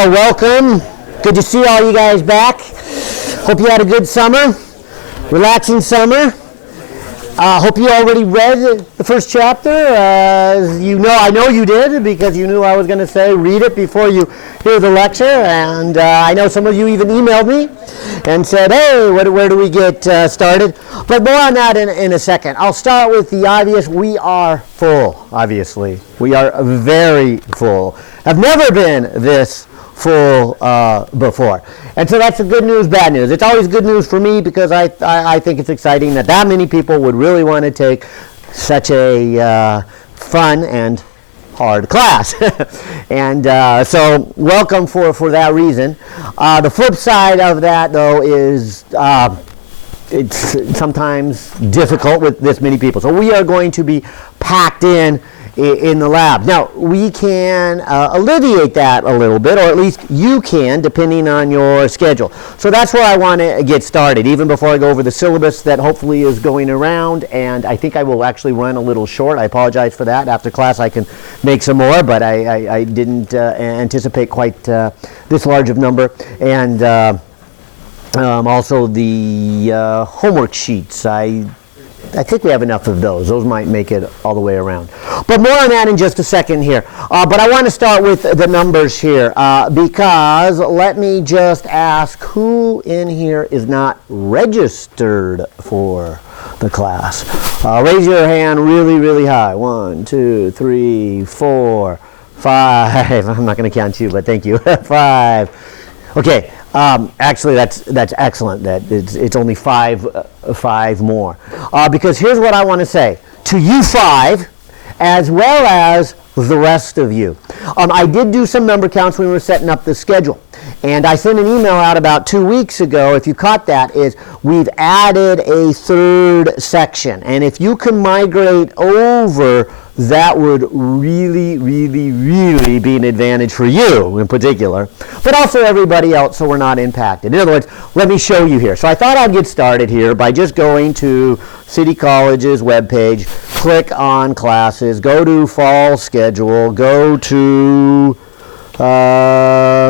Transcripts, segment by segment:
Well, welcome. Good to see all you guys back. Hope you had a good summer, relaxing summer. Hope you already read the first chapter. I know you did because you knew I was going to say read it before you hear the lecture. And I know some of you even emailed me and said, hey, where do we get started? But more on that in a second. I'll start with the obvious. We are full, obviously. We are very full. I've never been this full before. And so that's the good news, bad news. It's always good news for me because I think it's exciting that many people would really want to take such a fun and hard class. And so welcome for that reason. The flip side of that, though, is it's sometimes difficult with this many people. So we are going to be packed in the lab. Now, we can alleviate that a little bit, or at least you can, depending on your schedule. So that's where I want to get started, even before I go over the syllabus that hopefully is going around, and I think I will actually run a little short. I apologize for that. After class I can make some more, but I didn't anticipate quite this large of number. And also the homework sheets. I think we have enough of those. Those might make it all the way around. But more on that in just a second here. But I want to start with the numbers here because let me just ask who in here is not registered for the class. Raise your hand really, really high. 1, 2, 3, 4, 5. I'm not going to count you, but thank you. 5. Okay. Actually, that's excellent. That it's only five more. Because here's what I want to say to you 5, as well as the rest of you. I did do some number counts when we were setting up the schedule, and I sent an email out about 2 weeks ago. If you caught that, is we've added a 3rd section, and if you can migrate over, that would really, really, really be an advantage for you in particular, but also everybody else, so we're not impacted. In other words, let me show you here. So I thought I'd get started here by just going to City College's webpage, click on classes, go to fall schedule, go to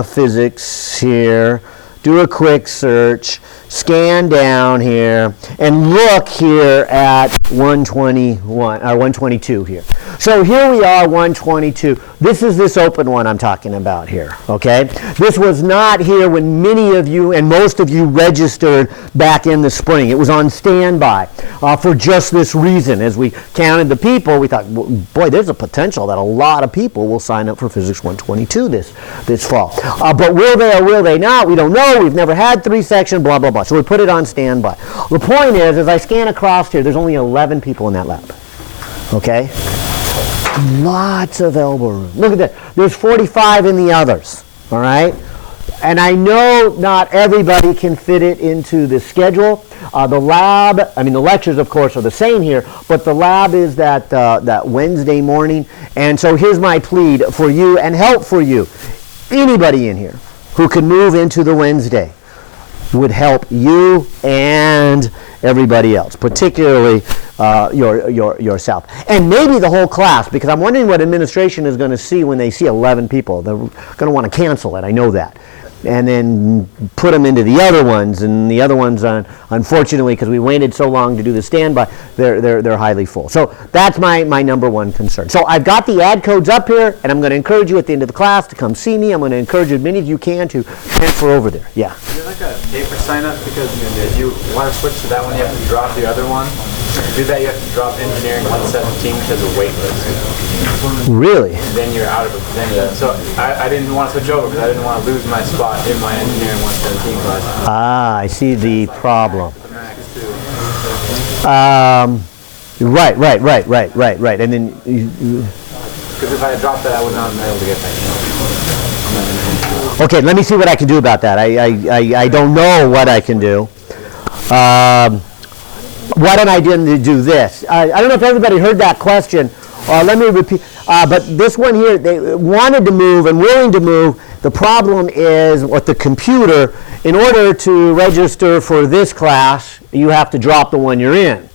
physics here, do a quick search, scan down here, and look here at 121 or 122 here. So here we are, 122. This is this open one I'm talking about here, okay? This was not here when many of you and most of you registered back in the spring. It was on standby for just this reason. As we counted the people, we thought, boy, there's a potential that a lot of people will sign up for Physics 122 this fall. But will they or will they not? We don't know. We've never had 3 sections, blah, blah, blah. So we put it on standby. The point is, as I scan across here, there's only 11 people in that lab. Okay? Lots of elbow room. Look at that. There's 45 in the others. All right? And I know not everybody can fit it into the schedule. The lab, the lectures, of course, are the same here, but the lab is that Wednesday morning. And so here's my plea for you and help for you. Anybody in here who can move into the Wednesday would help you and everybody else, particularly yourself. And maybe the whole class, because I'm wondering what administration is going to see when they see 11 people. They're going to want to cancel it, I know that. And then put them into the other ones, and the other ones, unfortunately, because we waited so long to do the standby, they're highly full. So that's my number one concern. So I've got the ad codes up here, and I'm going to encourage you at the end of the class to come see me. I'm going to encourage as many of you can to transfer over there. Yeah. Is there like a paper sign up? Because if you want to switch to that one, you have to drop the other one. To do that, you have to drop engineering 117, which has a wait list. Really? And then you're out of it. So I didn't want to switch over because I didn't want to lose my spot in my engineering 117 class. Ah, I see the problem. Right. And then because if I had dropped that, I would not have been able to get that. Okay, let me see what I can do about that. I don't know what I can do. Why don't I do this? I don't know if everybody heard that question. Let me repeat. But this one here, they wanted to move and willing to move. The problem is with the computer, in order to register for this class, you have to drop the one you're in.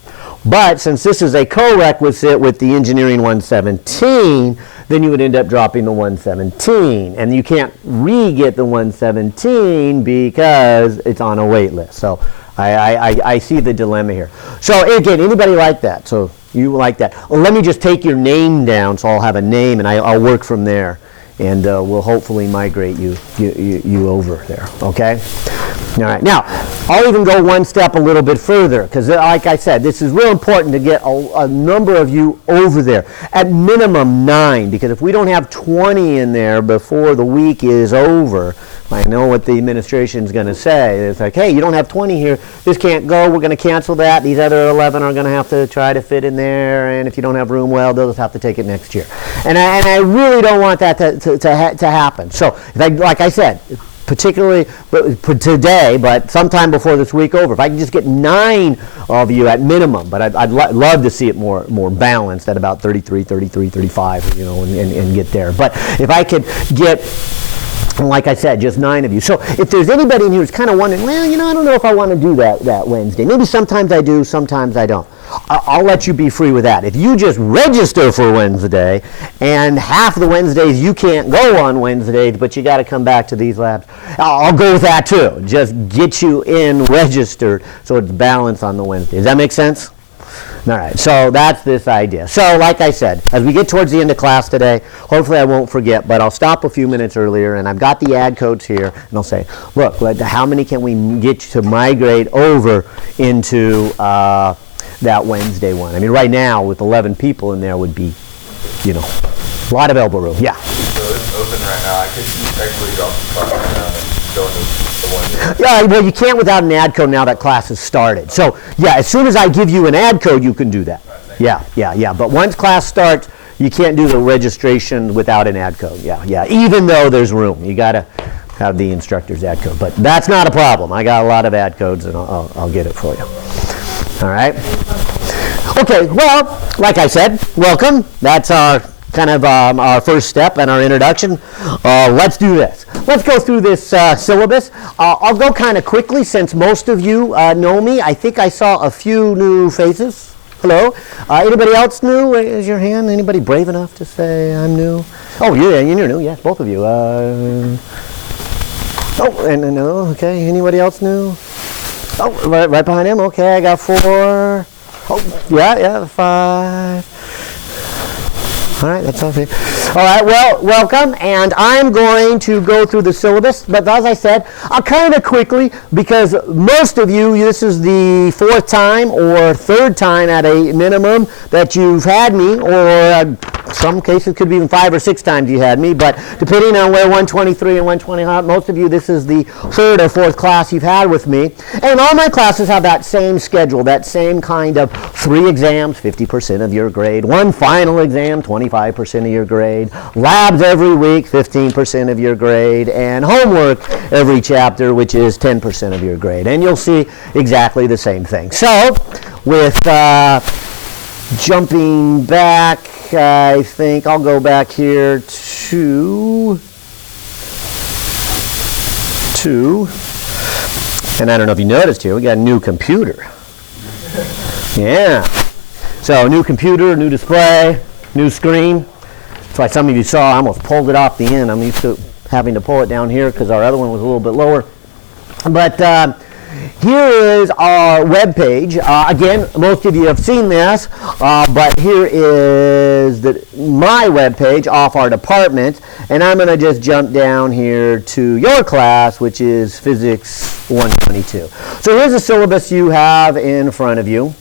But since this is a co-requisite with the Engineering 117, then you would end up dropping the 117. And you can't re-get the 117 because it's on a wait list. So I see the dilemma here. So again, anybody like that? So you like that. Well, let me just take your name down so I'll have a name and I'll work from there. And we'll hopefully migrate you over there, okay? All right, now, I'll even go one step a little bit further, because like I said, this is real important to get a number of you over there. At minimum 9, because if we don't have 20 in there before the week is over, I know what the administration is going to say. It's like, hey, you don't have 20 here. This can't go. We're going to cancel that. These other 11 are going to have to try to fit in there. And if you don't have room, well, they'll just have to take it next year. And I really don't want that to happen. So, like I said, particularly today, but sometime before this week over, if I can just get 9 of you at minimum, but I'd love to see it more balanced at about 33, 35, you know, and get there. But if I could get, like I said, just 9 of you. So if there's anybody in here who's kind of wondering, well, you know, I don't know if I want to do that Wednesday. Maybe sometimes I do, sometimes I don't. I'll let you be free with that. If you just register for Wednesday, and half the Wednesdays you can't go on Wednesdays, but you got to come back to these labs, I'll go with that too. Just get you in registered so it's balanced on the Wednesday. Does that make sense? All right, so that's this idea. So like I said, as we get towards the end of class today, hopefully I won't forget, but I'll stop a few minutes earlier, and I've got the ad codes here, and I'll say, look, how many can we get to migrate over into that Wednesday one? I mean, right now, with 11 people in there would be, you know, a lot of elbow room. Yeah? So it's open right now. I could actually drop the class right now and go into the one. Yeah, well, you can't without an ad code now that class has started. So, yeah, as soon as I give you an ad code, you can do that. Yeah. But once class starts, you can't do the registration without an ad code. Yeah. Even though there's room, you got to have the instructor's ad code. But that's not a problem. I got a lot of ad codes, and I'll get it for you. All right. Okay. Well, like I said, welcome. That's our kind of our first step and our introduction. Let's do this. Let's go through this syllabus. I'll go kind of quickly since most of you know me. I think I saw a few new faces. Hello. Anybody else new? Raise your hand. Anybody brave enough to say I'm new? Oh, yeah, you're new. Yes, both of you. Oh, and no. Okay. Anybody else new? Oh, right behind him. Okay, I got 4. Oh, yeah, 5. All right, that's okay. All right, well, welcome, and I'm going to go through the syllabus, but as I said, I'll kind of quickly, because most of you, this is the 4th time or 3rd time at a minimum that you've had me, or some cases could be even 5 or 6 times you had me, but depending on where 123 and 120, most of you, this is the 3rd or 4th class you've had with me, and all my classes have that same schedule, that same kind of 3 exams, 50% of your grade, 1 final exam, 25% of your grade, labs every week, 15% of your grade, and homework every chapter, which is 10% of your grade. And you'll see exactly the same thing. So, with jumping back, I think I'll go back here to, and I don't know if you noticed here, we got a new computer. Yeah. So, new computer, new display, new screen. That's why some of you saw I almost pulled it off the end. I'm used to having to pull it down here because our other one was a little bit lower. But here is our web page. Again, most of you have seen this, but here is my web page off our department, and I'm going to just jump down here to your class, which is Physics 122. So here's the syllabus you have in front of you.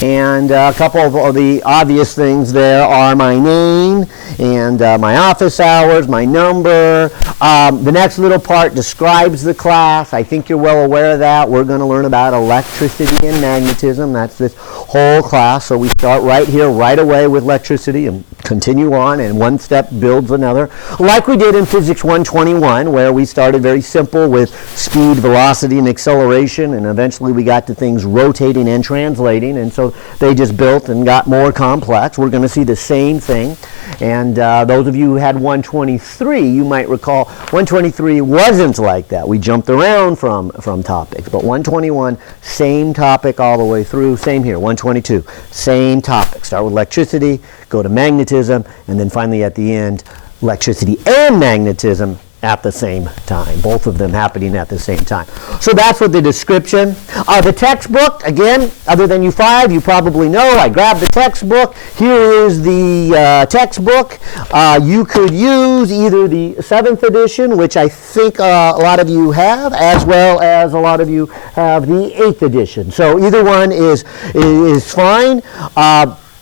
And a couple of the obvious things there are my name and my office hours, my number. The next little part describes the class. I think you're well aware of that. We're going to learn about electricity and magnetism. That's this whole class. So we start right here, right away with electricity and continue on, and one step builds another. Like we did in Physics 121, where we started very simple with speed, velocity, and acceleration, and eventually we got to things rotating and translating. And so so they just built and got more complex. We're going to see the same thing. And those of you who had 123, you might recall 123 wasn't like that. We jumped around from topics. But 121, same topic all the way through. Same here, 122, same topic. Start with electricity, go to magnetism, and then finally at the end, electricity and magnetism at the same time, both of them happening at the same time. So that's what the description. The textbook, again, other than U5, you probably know, I grabbed the textbook. Here is the textbook. You could use either the 7th edition, which I think a lot of you have, as well as a lot of you have the 8th edition. So either one is fine.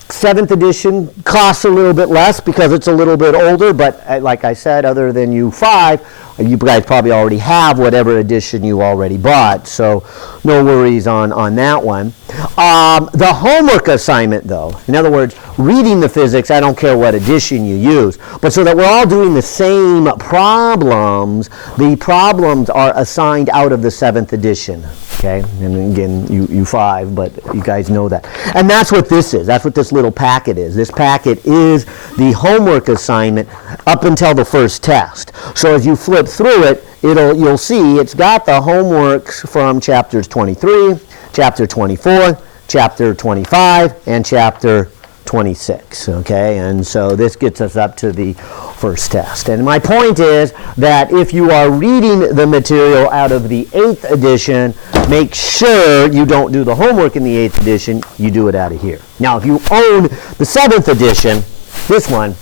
7th edition costs a little bit less because it's a little bit older, but like I said, other than U5, you guys probably already have whatever edition you already bought, so no worries on that one. The homework assignment, though, in other words, reading the physics, I don't care what edition you use, but so that we're all doing the same problems, the problems are assigned out of the 7th edition. Okay, and again, U5, but you guys know that. And that's what this is. That's what this little packet is. This packet is the homework assignment up until the first test. So as you flip through it, you'll see it's got the homeworks from chapters 23, chapter 24, chapter 25, and chapter 26. Okay, and so this gets us up to the first test. And my point is that if you are reading the material out of the 8th edition, make sure you don't do the homework in the 8th edition, you do it out of here. Now, if you own the 7th edition, this one,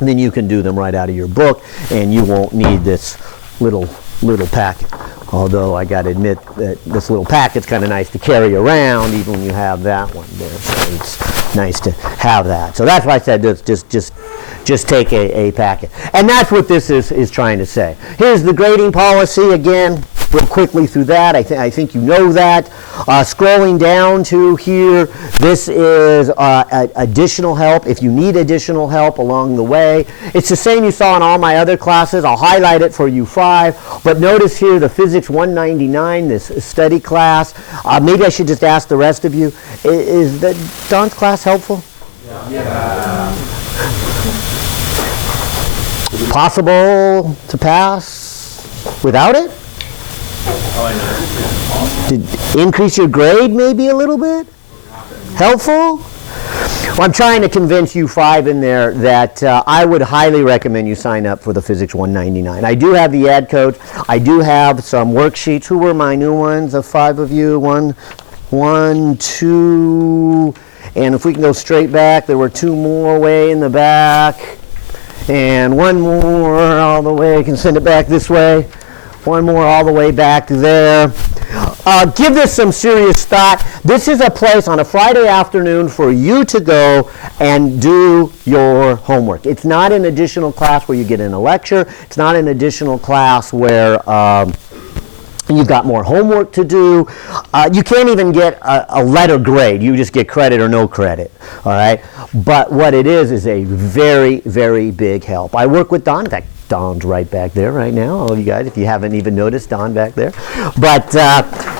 then you can do them right out of your book, and you won't need this little packet. Although I got to admit that this little packet's kind of nice to carry around, even when you have that one there. So it's nice to have that. So that's why I said this, just take a packet. And that's what this is trying to say. Here's the grading policy again, real quickly through that. I think you know that. Scrolling down to here, this is additional help. If you need additional help along the way, it's the same you saw in all my other classes. I'll highlight it for U5. But notice here the Physics 199, this study class. Maybe I should just ask the rest of you, is Don's class helpful? Yeah. Possible to pass without it? Did increase your grade maybe a little bit? Helpful? Well, I'm trying to convince you 5 in there that I would highly recommend you sign up for the Physics 199. I do have the ad codes. I do have some worksheets. Who were my new ones? The 5 of you? One, 2, and if we can go straight back, there were 2 more way in the back. And 1 more all the way, I can send it back this way. 1 more all the way back there. Give this some serious thought. This is a place on a Friday afternoon for you to go and do your homework. It's not an additional class where you get in a lecture. It's not an additional class where you've got more homework to do. You can't even get a letter grade. You just get credit or no credit, all right? But what it is a very, very big help. I work with Don. In fact, Don's right back there right now. All of you guys, if you haven't even noticed, Don back there. But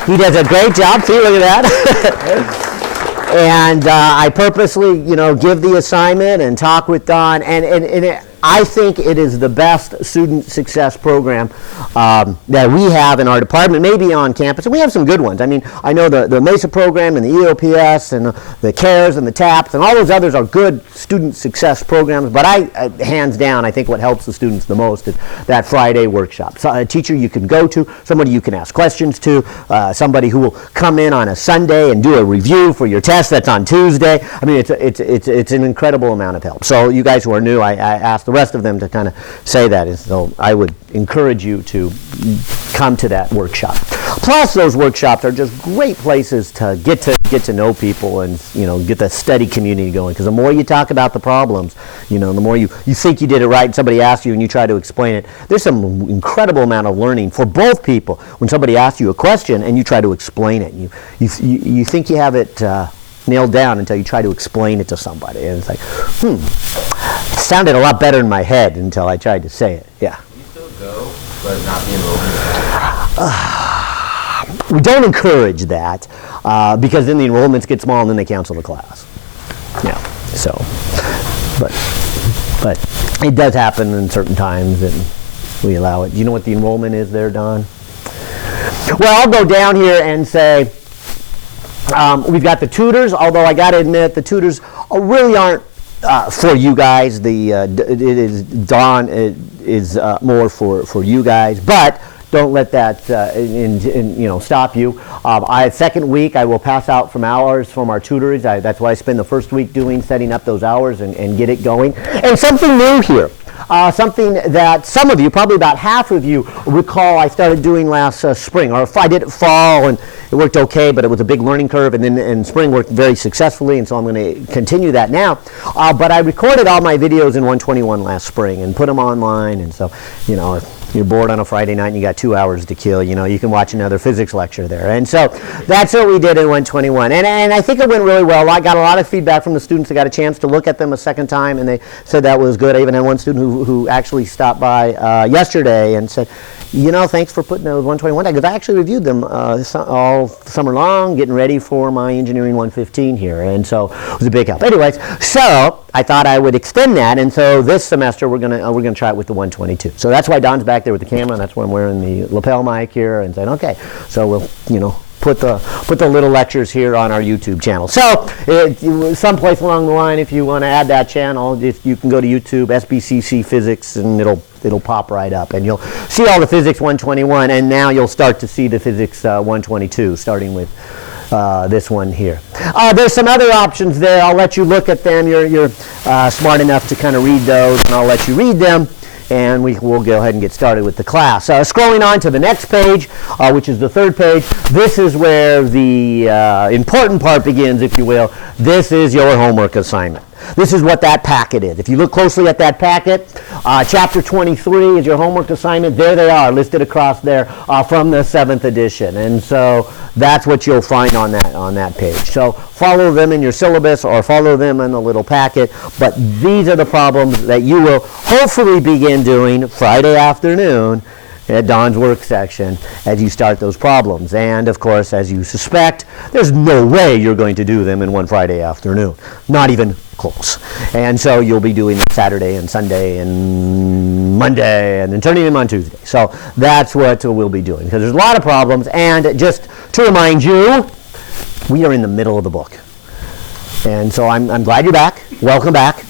he does a great job. See, look at that. And I purposely, give the assignment and talk with Don. And I think it is the best student success program that we have in our department, maybe on campus. And we have some good ones. I mean, I know the MESA program and the EOPS and the CARES and the TAPS and all those others are good student success programs. But hands down, I think what helps the students the most is that Friday workshop. So a teacher you can go to, somebody you can ask questions to, somebody who will come in on a Sunday and do a review for your test that's on Tuesday. I mean, it's an incredible amount of help. So you guys who are new, I asked the rest of them to kind of say that. And so I would encourage you to come to that workshop. Plus, those workshops are just great places to get to know people and get the study community going. Because the more you talk about the problems, the more you think you did it right, and somebody asks you and you try to explain it. There's some incredible amount of learning for both people when somebody asks you a question and you try to explain it. You think you have it nailed down until you try to explain it to somebody, and it's like, it sounded a lot better in my head until I tried to say it. Yeah. Can you still go, but not be enrolled in the we don't encourage that because then the enrollments get small and then they cancel the class. Yeah, so, but it does happen in certain times and we allow it. Do you know what the enrollment is there, Don? Well, I'll go down here and say we've got the tutors, although I got to admit the tutors really aren't for you guys. Don is more for you guys, but don't let that stop you. Second week I will pass out from hours from our tutors. That's what I spend the first week doing, setting up those hours and get it going. And something new here. Something that some of you, probably about half of you, recall I started doing last spring. Or if I did it fall and it worked okay, but it was a big learning curve, and then in spring worked very successfully, and so I'm going to continue that now. But I recorded all my videos in 121 last spring and put them online, and so, if you're bored on a Friday night and you got 2 hours to kill, you can watch another physics lecture there. And so that's what we did in 121. And I think it went really well. I got a lot of feedback from the students that got a chance to look at them a second time, and they said that was good. I even had one student who actually stopped by yesterday and said, thanks for putting those 121 down, because I actually reviewed them all summer long, getting ready for my Engineering 115 here, and so it was a big help. Anyways, so I thought I would extend that, and so this semester we're gonna try it with the 122. So that's why Don's back there with the camera, and that's why I'm wearing the lapel mic here, and saying, okay, so we'll put the little lectures here on our YouTube channel. So someplace along the line, if you want to add that channel, you can go to YouTube, SBCC Physics, and it'll pop right up, and you'll see all the Physics 121, and now you'll start to see the Physics 122, starting with this one here. There's some other options there. I'll let you look at them. You're smart enough to kind of read those, and I'll let you read them. And we'll go ahead and get started with the class. Scrolling on to the next page, which is the third page, this is where the important part begins, if you will. This is your homework assignment. This is what that packet is. If you look closely at that packet, chapter 23 is your homework assignment. There they are, listed across there from the 7th edition. And so that's what you'll find on that page. So follow them in your syllabus or follow them in the little packet. But these are the problems that you will hopefully begin doing Friday afternoon at Don's work section as you start those problems. And of course, as you suspect, there's no way you're going to do them in one Friday afternoon. Not even close. And so you'll be doing them Saturday and Sunday and Monday and then turning them on Tuesday. So that's what we'll be doing, because there's a lot of problems. And just to remind you, we are in the middle of the book. And so I'm glad you're back. Welcome back.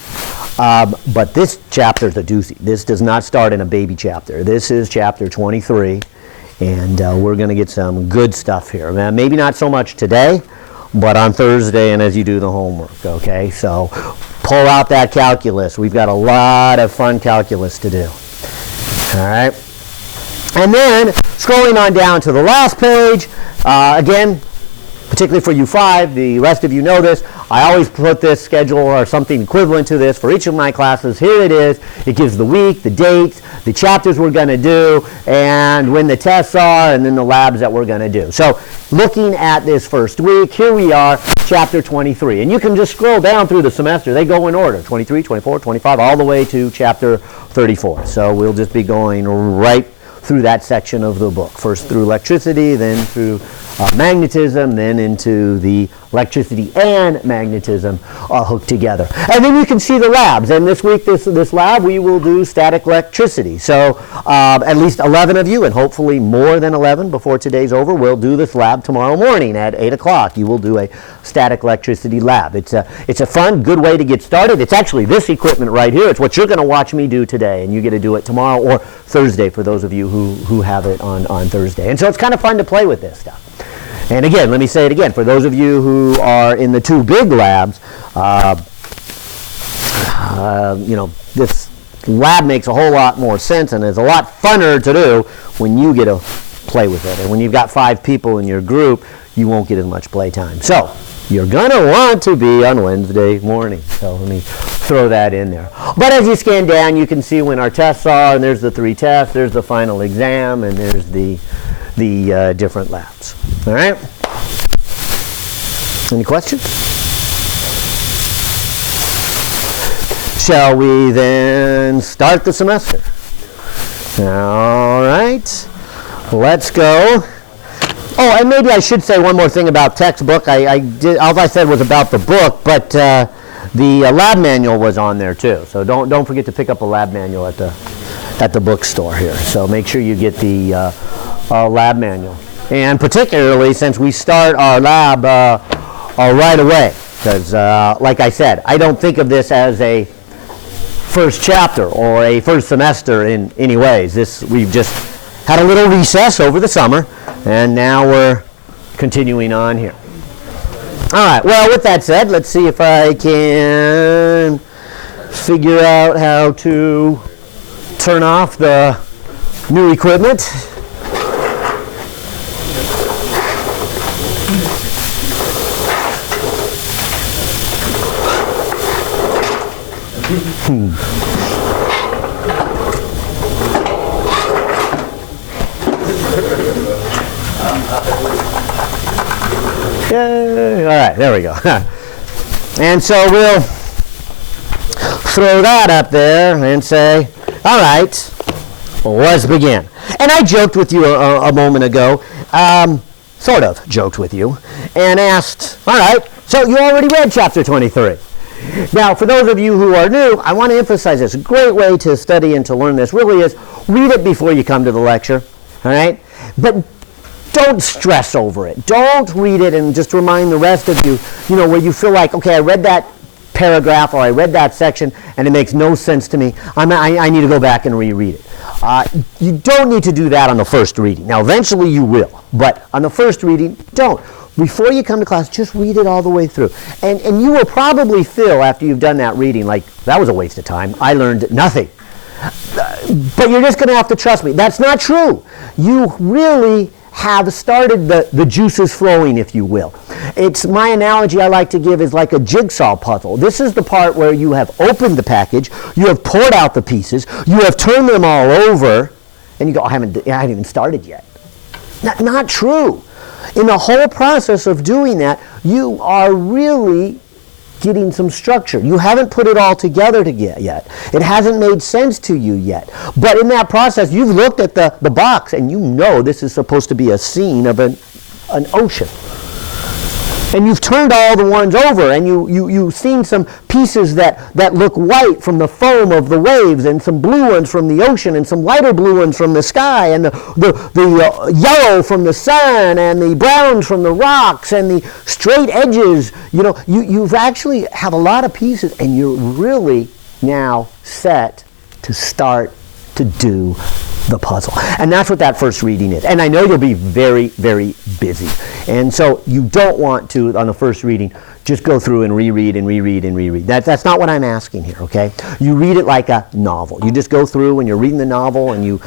But this chapter is a doozy. This does not start in a baby chapter. This is chapter 23, and we're going to get some good stuff here. Maybe not so much today, but on Thursday and as you do the homework, okay? So pull out that calculus. We've got a lot of fun calculus to do. All right? And then scrolling on down to the last page, again, particularly for U5, the rest of you know this, I always put this schedule or something equivalent to this for each of my classes. Here it is. It gives the week, the dates, the chapters we're going to do, and when the tests are, and then the labs that we're going to do. So looking at this first week, here we are, chapter 23. And you can just scroll down through the semester. They go in order, 23, 24, 25, all the way to chapter 34. So we'll just be going right through that section of the book. First through electricity, then through magnetism, then into the electricity and magnetism hooked together. And then you can see the labs. And this week, this lab, we will do static electricity. So at least 11 of you, and hopefully more than 11 before today's over, will do this lab tomorrow morning at 8 o'clock. You will do a static electricity lab. It's a fun, good way to get started. It's actually this equipment right here. It's what you're going to watch me do today, and you get to do it tomorrow or Thursday for those of you who have it on Thursday. And so it's kind of fun to play with this stuff. And again, let me say it again, for those of you who are in the two big labs, this lab makes a whole lot more sense and is a lot funner to do when you get to play with it. And when you've got 5 people in your group, you won't get as much playtime. So you're going to want to be on Wednesday morning. So let me throw that in there. But as you scan down, you can see when our tests are, and there's the 3 tests, there's the final exam, and there's the different labs. All right? Any questions? Shall we then start the semester? All right. Let's go Oh, and maybe I should say one more thing about textbook. I did, all I said was about the book, but the lab manual was on there too. So don't forget to pick up a lab manual at the bookstore here. So make sure you get the lab manual. And particularly since we start our lab right away, because like I said, I don't think of this as a first chapter or a first semester in any ways. We've just had a little recess over the summer, and now we're continuing on here. All right, well, with that said, let's see if I can figure out how to turn off the new equipment. Yay. All right, there we go. And so we'll throw that up there and say, all right, well, let's begin. And I joked with you a moment ago, sort of joked with you, and asked, all right, so you already read chapter 23. Now, for those of you who are new, I want to emphasize this. A great way to study and to learn this really is read it before you come to the lecture, all right? But don't stress over it. Don't read it and just remind the rest of you, where you feel like, okay, I read that paragraph or I read that section and it makes no sense to me. I need to go back and reread it. You don't need to do that on the first reading. Now, eventually you will, but on the first reading, don't. Before you come to class, just read it all the way through. And you will probably feel after you've done that reading like, that was a waste of time. I learned nothing. But you're just going to have to trust me. That's not true. You really have started the juices flowing, if you will. It's my analogy I like to give is like a jigsaw puzzle. This is the part where you have opened the package, you have poured out the pieces, you have turned them all over, and you go, I haven't even started yet. Not true. In the whole process of doing that, you are really getting some structure. You haven't put it all together yet. It hasn't made sense to you yet. But in that process, you've looked at the box and you know this is supposed to be a scene of an ocean. And you've turned all the ones over and you've seen some pieces that look white from the foam of the waves and some blue ones from the ocean and some lighter blue ones from the sky and the yellow from the sun and the browns from the rocks and the straight edges. You've actually have a lot of pieces and you're really now set to start to do the puzzle. And that's what that first reading is. And I know you'll be very, very busy. And so you don't want to, on the first reading, just go through and reread and reread and reread. That's not what I'm asking here, okay? You read it like a novel. You just go through and you're reading the novel and you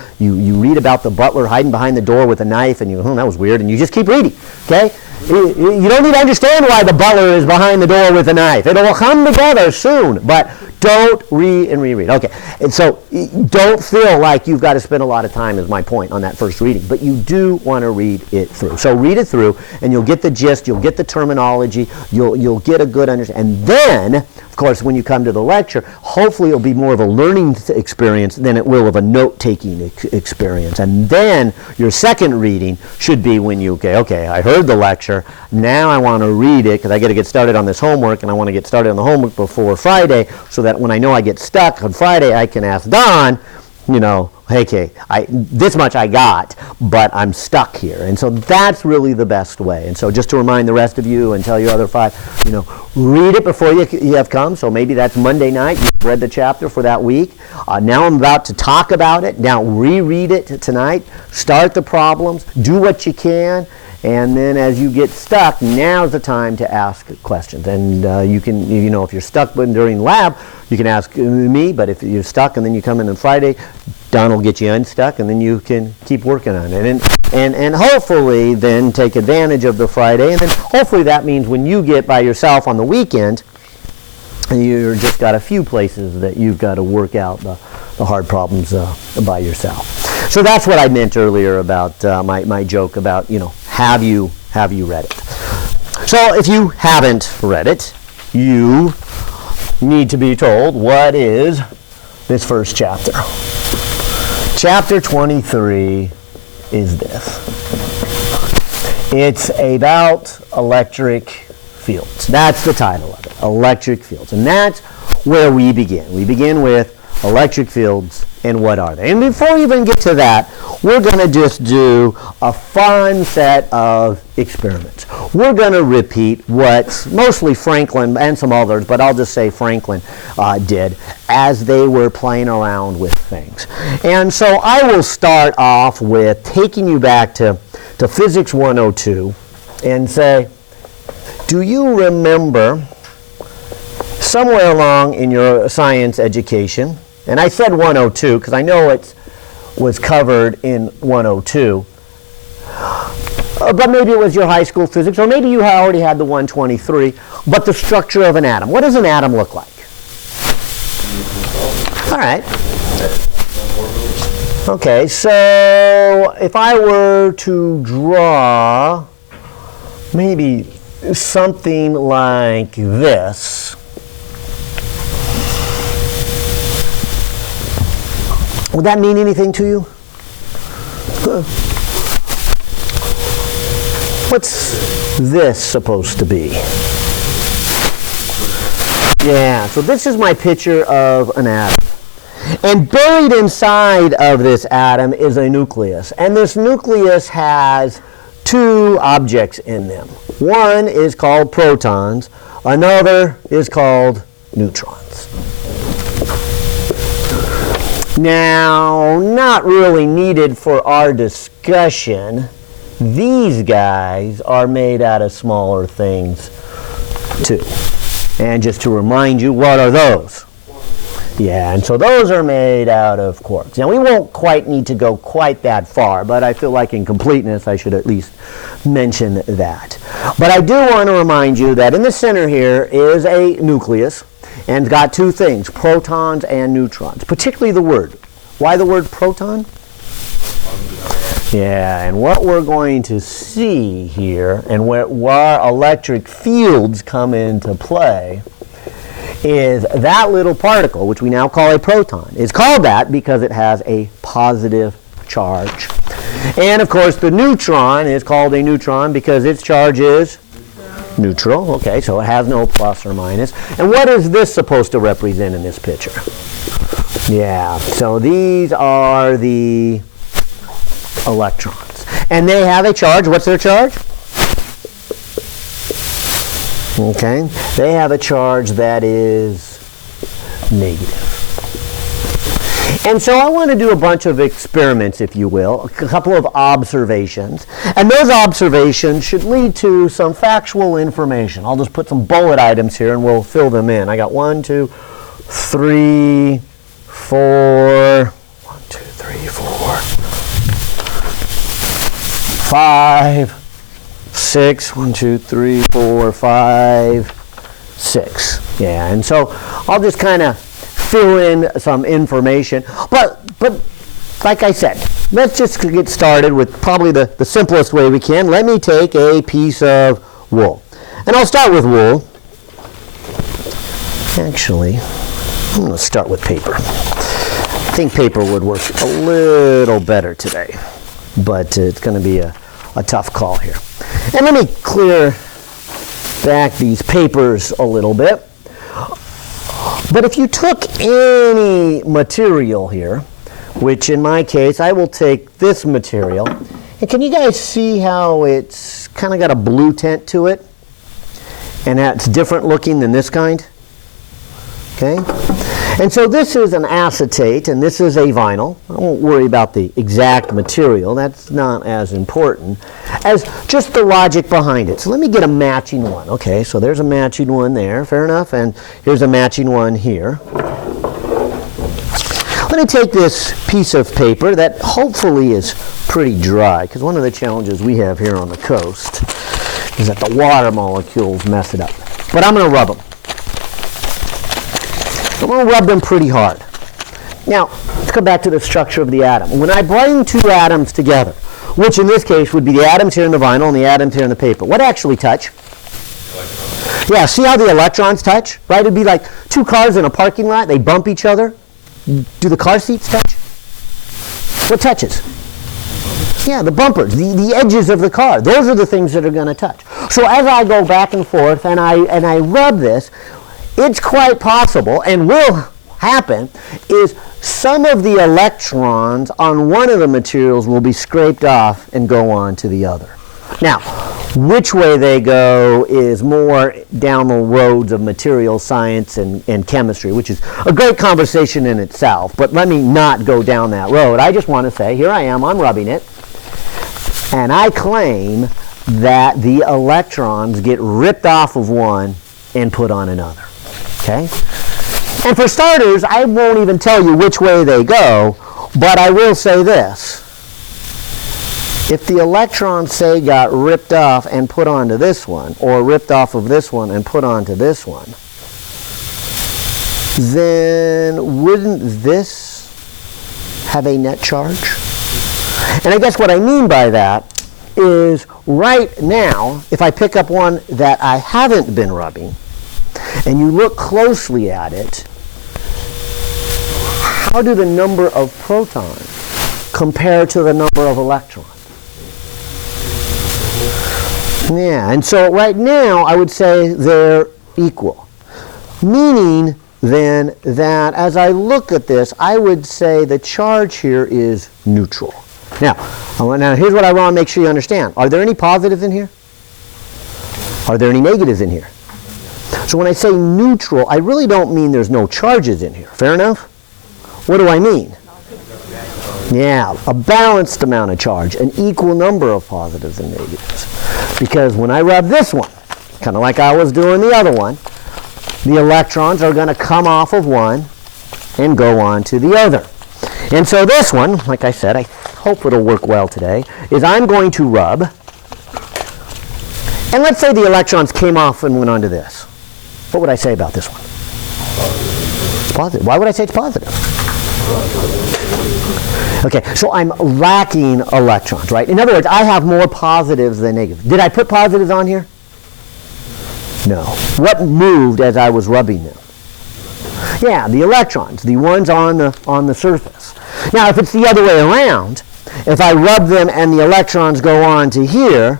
read about the butler hiding behind the door with a knife and that was weird, and you just keep reading, okay? You don't need to understand why the butler is behind the door with a knife. It'll come together soon, but don't read and reread. Okay, and so don't feel like you've got to spend a lot of time, is my point, on that first reading, but you do want to read it through. So read it through, and you'll get the gist, you'll get the terminology, you'll get a good understanding. And then, of course, when you come to the lecture, hopefully it'll be more of a learning experience than it will of a note-taking experience. And then your second reading should be when you, okay, I heard the lecture, now I want to read it because I got to get started on this homework, and I want to get started on the homework before Friday so that when I know I get stuck on Friday, I can ask Don, hey, Kay, this much I got, but I'm stuck here. And so that's really the best way. And so just to remind the rest of you and tell you other five, read it before you have come. So maybe that's Monday night. You've read the chapter for that week. Now I'm about to talk about it. Now reread it tonight. Start the problems. Do what you can. And then as you get stuck, now's the time to ask questions. And you can, if you're stuck during lab, you can ask me, but if you're stuck and then you come in on Friday, Don will get you unstuck and then you can keep working on it. And hopefully then take advantage of the Friday. And then hopefully that means when you get by yourself on the weekend, you've just got a few places that you've got to work out the hard problems by yourself. So that's what I meant earlier about my joke about, have you read it? So if you haven't read it, you need to be told what is this first chapter. Chapter 23 is this. It's about electric fields. That's the title of it, electric fields. And that's where we begin. We begin with electric fields and what are they. And before we even get to that, we're going to just do a fun set of experiments. We're going to repeat what mostly Franklin and some others, but I'll just say Franklin did as they were playing around with things. And so I will start off with taking you back to Physics 102 and say, do you remember somewhere along in your science education, and I said 102 because I know it was covered in 102, but maybe it was your high school physics, or maybe you already had the 123, but the structure of an atom. What does an atom look like? All right. Okay, so if I were to draw maybe something like this, would that mean anything to you? What's this supposed to be? Yeah, so this is my picture of an atom. And buried inside of this atom is a nucleus. And this nucleus has two objects in them. One is called protons, another is called neutrons. Now, not really needed for our discussion, these guys are made out of smaller things too. And just to remind you, what are those? Yeah, and so those are made out of quarks. Now, we won't quite need to go quite that far, but I feel like in completeness I should at least mention that. But I do want to remind you that in the center here is a nucleus, and it's got two things, protons and neutrons, particularly the word. Why the word proton? Yeah, and what we're going to see here, and where electric fields come into play, is that little particle, which we now call a proton. It's called that because it has a positive charge. And of course the neutron is called a neutron because its charge is neutral. Okay, so it has no plus or minus. And what is this supposed to represent in this picture? Yeah, so these are the electrons. And they have a charge. What's their charge? Okay, they have a charge that is negative. And so I want to do a bunch of experiments, if you will, a couple of observations. And those observations should lead to some factual information. I'll just put some bullet items here and we'll fill them in. I got 1, 2, 3, 4, 1, 2, 3, 4, 5, 6, 1, 2, 3, 4, 5, 6. Yeah, and so I'll just kind of fill in some information. But like I said, let's just get started with probably the simplest way we can. Let me take a piece of wool. And I'll start with wool. Actually, I'm going to start with paper. I think paper would work a little better today, but it's going to be a tough call here. And let me clear back these papers a little bit. But if you took any material here, which in my case, I will take this material, and can you guys see how it's kind of got a blue tint to it? And that's different looking than this kind? Okay? And so this is an acetate, and this is a vinyl. I won't worry about the exact material. That's not as important as just the logic behind it. So let me get a matching one. Okay, so there's a matching one there. Fair enough. And here's a matching one here. Let me take this piece of paper that hopefully is pretty dry, because one of the challenges we have here on the coast is that the water molecules mess it up. But I'm going to rub them. I'm going to rub them pretty hard. Now, let's come back to the structure of the atom. When I bring two atoms together, which in this case would be the atoms here in the vinyl and the atoms here in the paper, what actually touch? Electrons. Yeah, see how the electrons touch? Right? It'd be like two cars in a parking lot. They bump each other. Do the car seats touch? What touches? Yeah, the bumpers, the edges of the car. Those are the things that are going to touch. So as I go back and forth and I rub this, it's quite possible, and will happen, is some of the electrons on one of the materials will be scraped off and go on to the other. Now, which way they go is more down the roads of material science and chemistry, which is a great conversation in itself, but let me not go down that road. I just want to say, here I am, I'm rubbing it, and I claim that the electrons get ripped off of one and put on another. Okay? And for starters, I won't even tell you which way they go, but I will say this. If the electrons, say, got ripped off and put onto this one, or ripped off of this one and put onto this one, then wouldn't this have a net charge? And I guess what I mean by that is right now, if I pick up one that I haven't been rubbing, and you look closely at it, how do the number of protons compare to the number of electrons? Yeah, and so right now I would say they're equal. Meaning then that as I look at this, I would say the charge here is neutral. Now here's what I want to make sure you understand. Are there any positives in here? Are there any negatives in here? So when I say neutral, I really don't mean there's no charges in here. Fair enough? What do I mean? Yeah, a balanced amount of charge, an equal number of positives and negatives. Because when I rub this one, kind of like I was doing the other one, the electrons are going to come off of one and go on to the other. And so this one, like I said, I hope it'll work well today, is I'm going to rub, and let's say the electrons came off and went onto this. What would I say about this one? It's positive. Why would I say it's positive? Okay, so I'm lacking electrons, right? In other words, I have more positives than negatives. Did I put positives on here? No. What moved as I was rubbing them? Yeah, the electrons, the ones on the surface. Now, if it's the other way around, if I rub them and the electrons go on to here,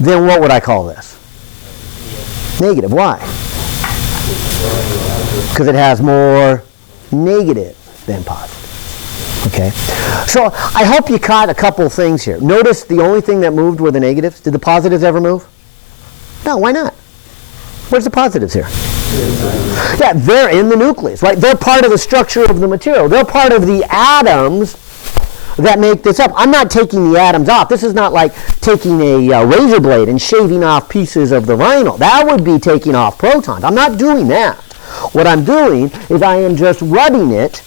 then what would I call this? Negative. Why? Because it has more negative than positive. Okay, so I hope you caught a couple things here. Notice the only thing that moved were the negatives. Did the positives ever move? No, why not? Where's the positives here? Yeah, they're in the nucleus, right? They're part of the structure of the material. They're part of the atoms that make this up. I'm not taking the atoms off. This is not like taking a razor blade and shaving off pieces of the vinyl. That would be taking off protons. I'm not doing that. What I'm doing is I am just rubbing it,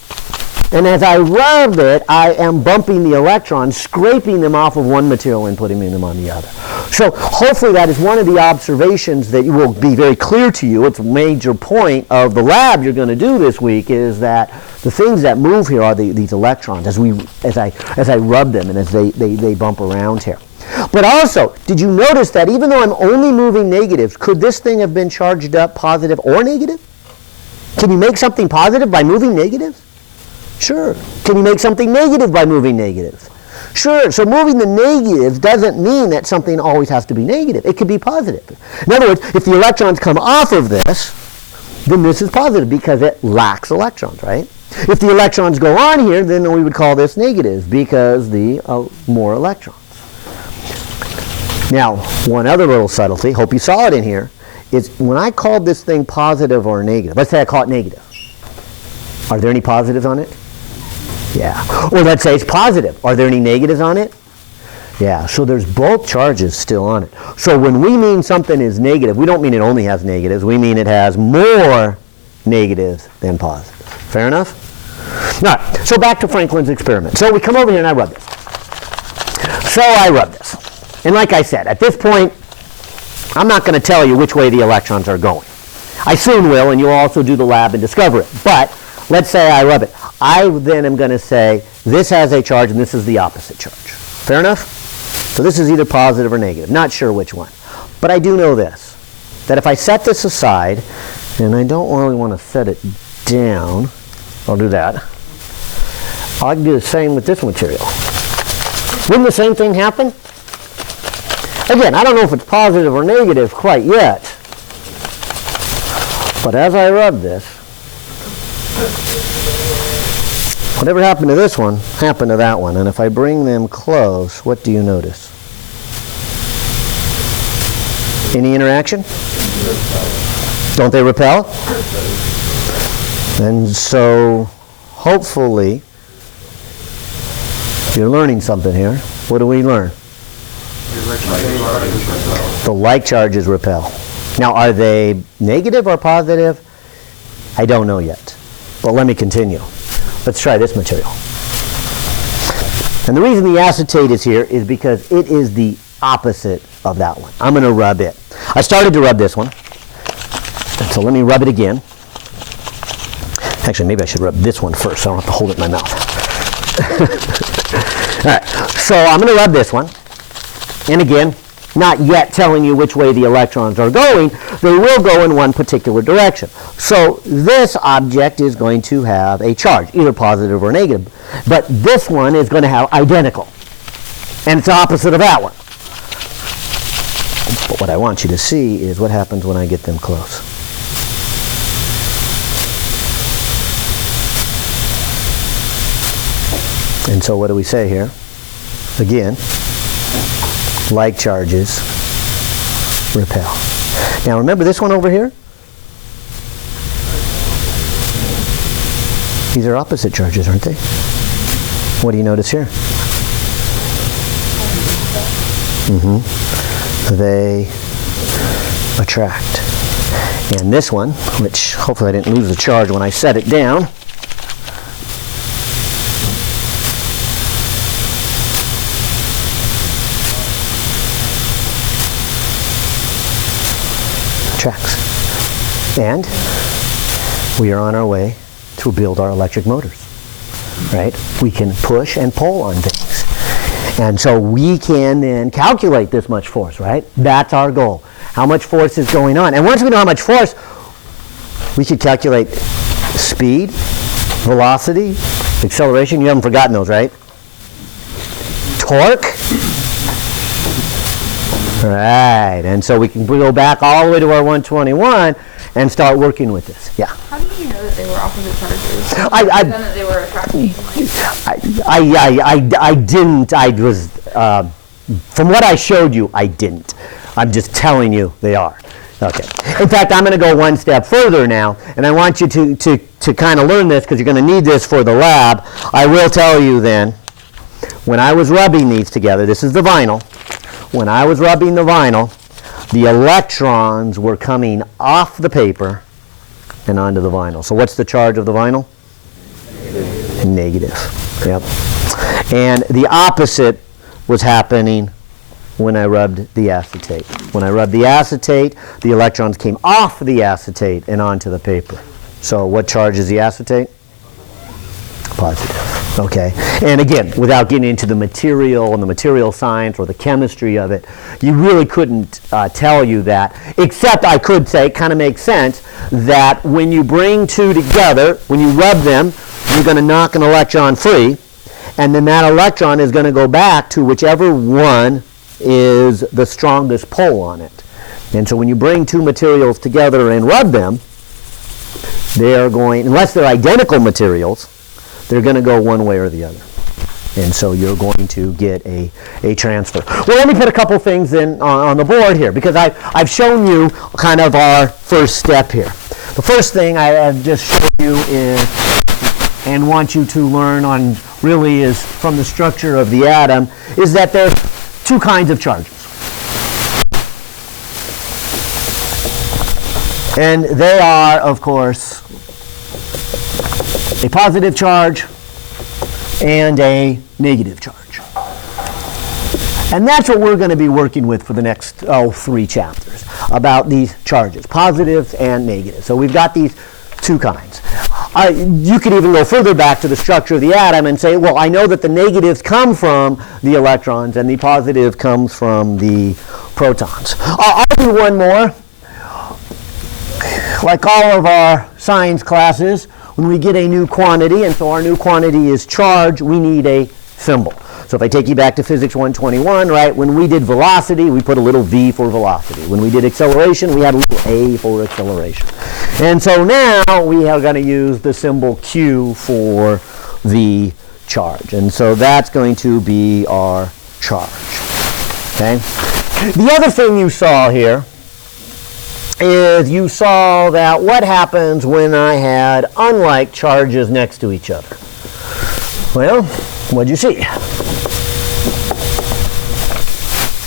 and as I rub it, I am bumping the electrons, scraping them off of one material and putting them on the other. So hopefully that is one of the observations that will be very clear to you. It's a major point of the lab you're going to do this week, is that the things that move here are these electrons as I rub them and as they bump around here. But also, did you notice that even though I'm only moving negatives, could this thing have been charged up positive or negative? Can you make something positive by moving negatives? Sure. Can you make something negative by moving negatives? Sure. So moving the negatives doesn't mean that something always has to be negative. It could be positive. In other words, if the electrons come off of this, then this is positive because it lacks electrons, right? If the electrons go on here, then we would call this negative because the more electrons. Now, one other little subtlety, hope you saw it in here, is when I called this thing positive or negative, let's say I call it negative. Are there any positives on it? Yeah. Or let's say it's positive. Are there any negatives on it? Yeah. So there's both charges still on it. So when we mean something is negative, we don't mean it only has negatives. We mean it has more negatives than positives. Fair enough? All right. So back to Franklin's experiment. So we come over here and I rub this. So I rub this. And like I said, at this point, I'm not going to tell you which way the electrons are going. I soon will, and you'll also do the lab and discover it. But let's say I rub it. I then am going to say this has a charge and this is the opposite charge. Fair enough? So this is either positive or negative. Not sure which one. But I do know this, that if I set this aside, and I don't really want to set it down, I'll do that. I can do the same with this material. Wouldn't the same thing happen? Again, I don't know if it's positive or negative quite yet. But as I rub this, whatever happened to this one, happened to that one. And if I bring them close, what do you notice? Any interaction? Don't they repel? And so, hopefully, you're learning something here. What do we learn? The like charges repel. Now, are they negative or positive? I don't know yet. But let me continue. Let's try this material. And the reason the acetate is here is because it is the opposite of that one. I'm going to rub it. I started to rub this one. So let me rub it again. Actually, maybe I should rub this one first so I don't have to hold it in my mouth. All right, so I'm going to rub this one. And again, not yet telling you which way the electrons are going. They will go in one particular direction. So this object is going to have a charge, either positive or negative. But this one is going to have identical. And it's opposite of that one. But what I want you to see is what happens when I get them close. And so what do we say here? Again, like charges repel. Now remember this one over here? These are opposite charges, aren't they? What do you notice here? They attract. And this one, which hopefully I didn't lose the charge when I set it down, attracts. And we are on our way to build our electric motors, right? We can push and pull on things. And so we can then calculate this much force, right? That's our goal. How much force is going on? And once we know how much force, we could calculate speed, velocity, acceleration. You haven't forgotten those, right? Torque. Right. And so we can go back all the way to our 121 and start working with this. Yeah. How did you know that they were opposite charges? I That they were attracting. I didn't. I was, from what I showed you, I didn't. I'm just telling you they are. Okay. In fact, I'm going to go one step further now, and I want you to kind of learn this because you're going to need this for the lab. I will tell you then, when I was rubbing these together, this is the vinyl. When I was rubbing the vinyl, the electrons were coming off the paper and onto the vinyl. So what's the charge of the vinyl? Negative. Yep. And the opposite was happening when I rubbed the acetate. When I rubbed the acetate, the electrons came off the acetate and onto the paper. So what charge is the acetate? Positive. Okay. And again, without getting into the material and the material science or the chemistry of it, you really couldn't tell you that, except I could say, it kind of makes sense, that when you bring two together, when you rub them, you're going to knock an electron free, and then that electron is going to go back to whichever one is the strongest pull on it. And so when you bring two materials together and rub them, they are going, unless they're identical materials, they're going to go one way or the other. And so you're going to get a transfer. Well, let me put a couple things in on the board here, because I've shown you kind of our first step here. The first thing I have just shown you is, and want you to learn on really is from the structure of the atom, is that there's two kinds of charges. And they are, of course, a positive charge and a negative charge. And that's what we're going to be working with for the next 3 chapters, about these charges, positives and negatives. So we've got these two kinds. You could even go further back to the structure of the atom and say, well, I know that the negatives come from the electrons and the positive comes from the protons. I'll do one more. Like all of our science classes, when we get a new quantity, and so our new quantity is charge, we need a symbol. So if I take you back to physics 121, right, when we did velocity, we put a little v for velocity. When we did acceleration, we had a little a for acceleration. And so now we are going to use the symbol q for the charge. And so that's going to be our charge. Okay? The other thing you saw here is you saw that what happens when I had unlike charges next to each other. Well, what'd you see?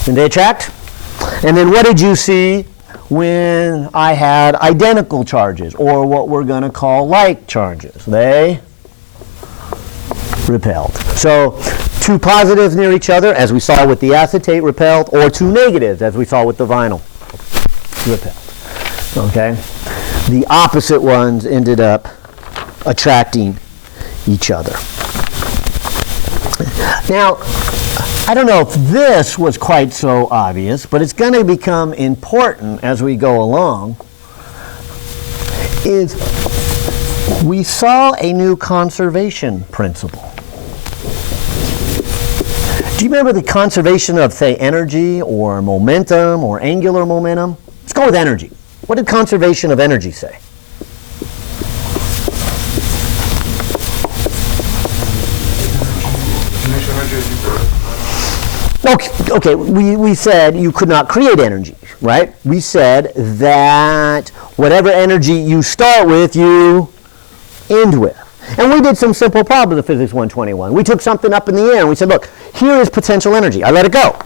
Did they attract? And then what did you see when I had identical charges, or what we're going to call like charges? They repelled. So two positives near each other, as we saw with the acetate, repelled, or two negatives, as we saw with the vinyl, repelled. Okay? The opposite ones ended up attracting each other. Now, I don't know if this was quite so obvious, but it's going to become important as we go along, is we saw a new conservation principle. Do you remember the conservation of, say, energy or momentum or angular momentum? Let's go with energy. What did conservation of energy say? Okay, we said you could not create energy, right? We said that whatever energy you start with, you end with. And we did some simple problems in Physics 121. We took something up in the air and we said, look, here is potential energy. I let it go.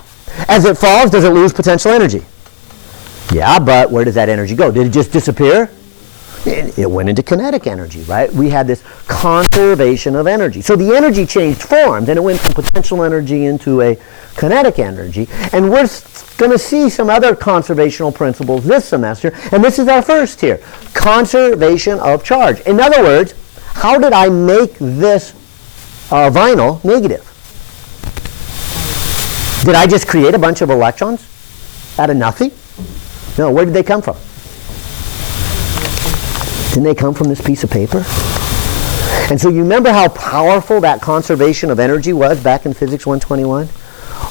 As it falls, does it lose potential energy? Yeah, but where does that energy go? Did it just disappear? It went into kinetic energy, right? We had this conservation of energy. So the energy changed forms, and it went from potential energy into a kinetic energy. And we're going to see some other conservational principles this semester, and this is our first here, conservation of charge. In other words, how did I make this vinyl negative? Did I just create a bunch of electrons out of nothing? No, where did they come from? Didn't they come from this piece of paper? And so you remember how powerful that conservation of energy was back in Physics 121?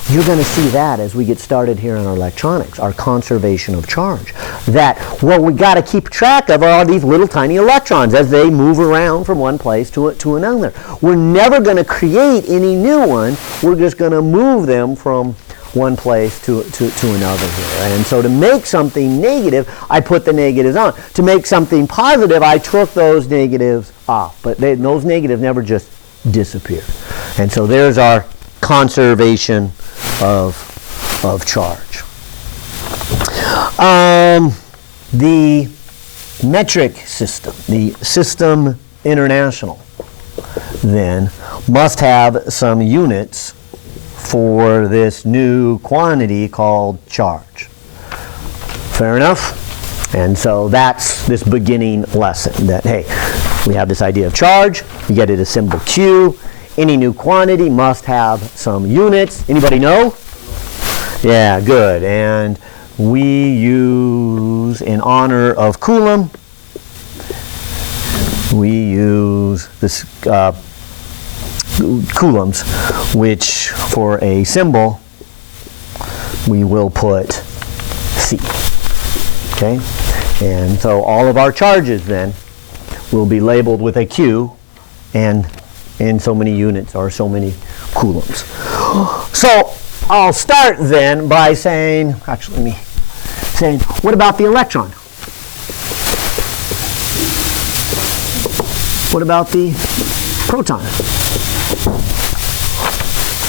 You're going to see that as we get started here in our electronics, our conservation of charge. That what we got to keep track of are these little tiny electrons as they move around from one place to another. We're never going to create any new one. We're just going to move them from one place to another here. And so to make something negative, I put the negatives on. To make something positive, I took those negatives off. But those negatives never just disappeared. And so there's our conservation of charge. The metric system, the system international, then must have some units for this new quantity called charge. Fair enough? And so that's this beginning lesson that, hey, we have this idea of charge, you get it a symbol Q, any new quantity must have some units. Anybody know? Yeah, good. And we use, in honor of Coulomb, we use this coulombs, which for a symbol we will put C. Okay? And so all of our charges then will be labeled with a Q and in so many units or so many coulombs. So I'll start then by saying, what about the electron? What about the proton?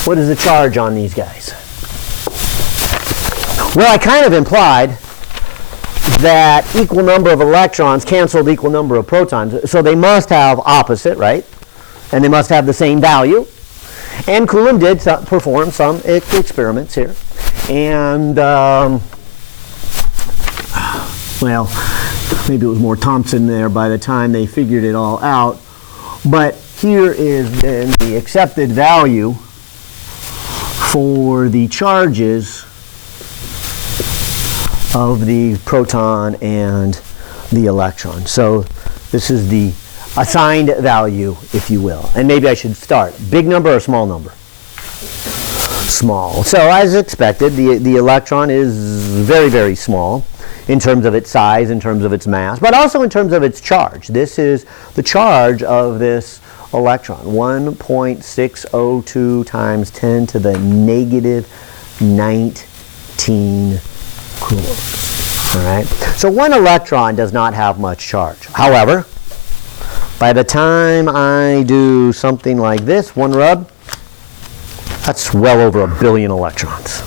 What is the charge on these guys? Well, I kind of implied that equal number of electrons canceled equal number of protons, so they must have opposite, right? And they must have the same value. And Coulomb did perform some experiments here. And, well, maybe it was more Thomson there by the time they figured it all out. But here is then the accepted value for the charges of the proton and the electron. So this is the assigned value, if you will. And maybe I should start. Big number or small number? small. So as expected, the electron is very, very small in terms of its size, in terms of its mass, but also in terms of its charge. This is the charge of this electron, 1.602 times 10 to the negative 19 coulombs. All right? So one electron does not have much charge. However, by the time I do something like this, one rub, that's well over 1 billion electrons.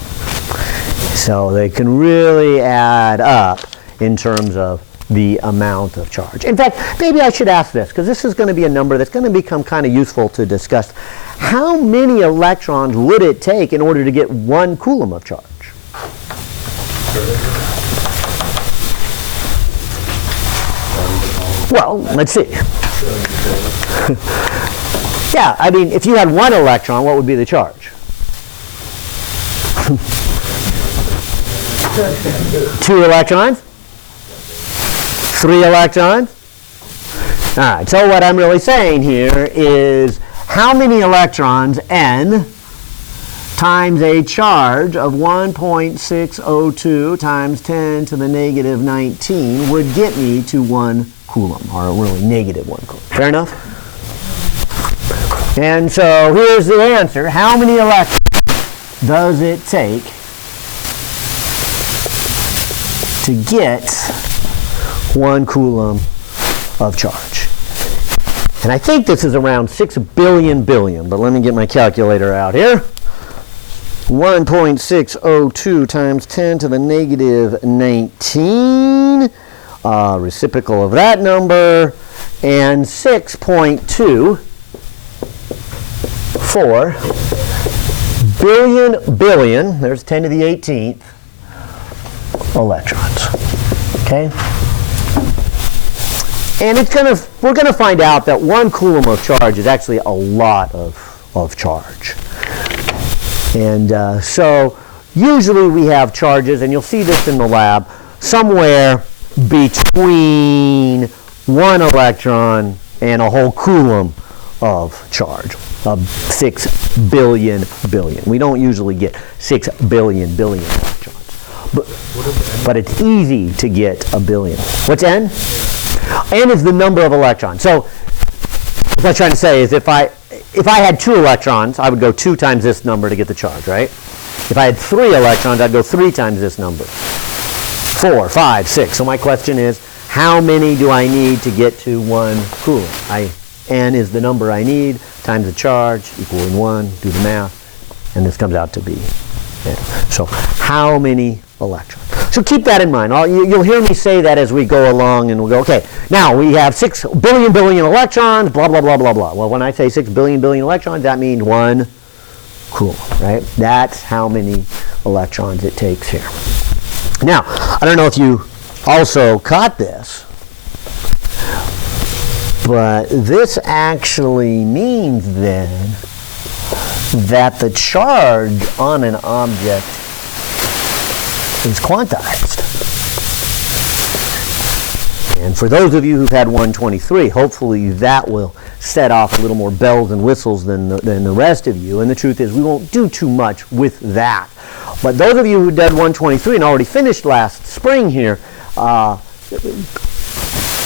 So they can really add up in terms of the amount of charge. In fact, maybe I should ask this, because this is going to be a number that's going to become kind of useful to discuss. How many electrons would it take in order to get 1 coulomb of charge? Well, let's see. Yeah, I mean, if you had 1 electron, what would be the charge? 2 electrons? 3 electrons? All right, so what I'm really saying here is how many electrons, n, times a charge of 1.602 times 10 to the negative 19 would get me to 1 coulomb, or really negative 1 coulomb. Fair enough? And so here's the answer. How many electrons does it take to get 1 coulomb of charge? And I think this is around 6 billion, but let me get my calculator out here. 1.602 times 10 to the negative 19, reciprocal of that number, and 6.24 billion, there's 10 to the 18th, electrons. Okay? And we're going to find out that 1 coulomb of charge is actually a lot of charge. And so usually we have charges, and you'll see this in the lab, somewhere between 1 electron and a whole coulomb of charge, of 6 billion. We don't usually get 6 billion electrons. But it's easy to get 1 billion. What's n? N is the number of electrons. So what I'm trying to say is if I had 2 electrons, I would go 2 times this number to get the charge, right? If I had 3 electrons, I'd go 3 times this number. 4, 5, 6. So my question is, how many do I need to get to 1 coulomb? N is the number I need times the charge equaling 1. Do the math, and this comes out to be n. So how many electrons? So keep that in mind. You'll hear me say that as we go along, and we'll go, okay, now we have 6 billion electrons, blah, blah, blah, blah, blah. Well, when I say 6 billion electrons, that means 1 coulomb, right? That's how many electrons it takes here. Now, I don't know if you also caught this, but this actually means then that the charge on an object is quantized. And for those of you who've had 123, hopefully that will set off a little more bells and whistles than the rest of you. And the truth is we won't do too much with that. But those of you who did 123 and already finished last spring here,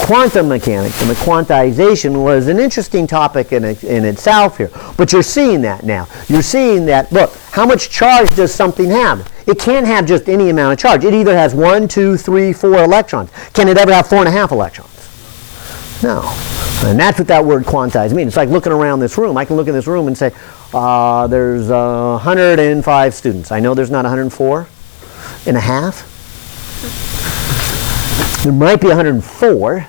quantum mechanics and the quantization was an interesting topic in itself here. But you're seeing that now. You're seeing that, look, how much charge does something have? It can't have just any amount of charge. It either has 1, 2, 3, 4 electrons. Can it ever have 4.5 electrons? No. And that's what that word quantize means. It's like looking around this room. I can look in this room and say, there's 105 students. I know there's not 104.5. There might be 104.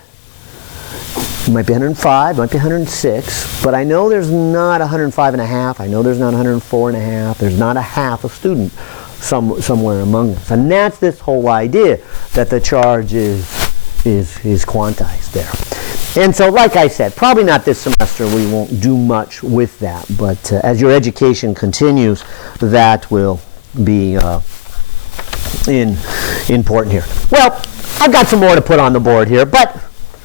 It might be 105, might be 106, but I know there's not 105.5. I know there's not 104.5. There's not a half a student somewhere among us. And that's this whole idea that the charge is quantized there. And so, like I said, probably not this semester. We won't do much with that. But as your education continues, that will be important here. Well, I've got some more to put on the board here, but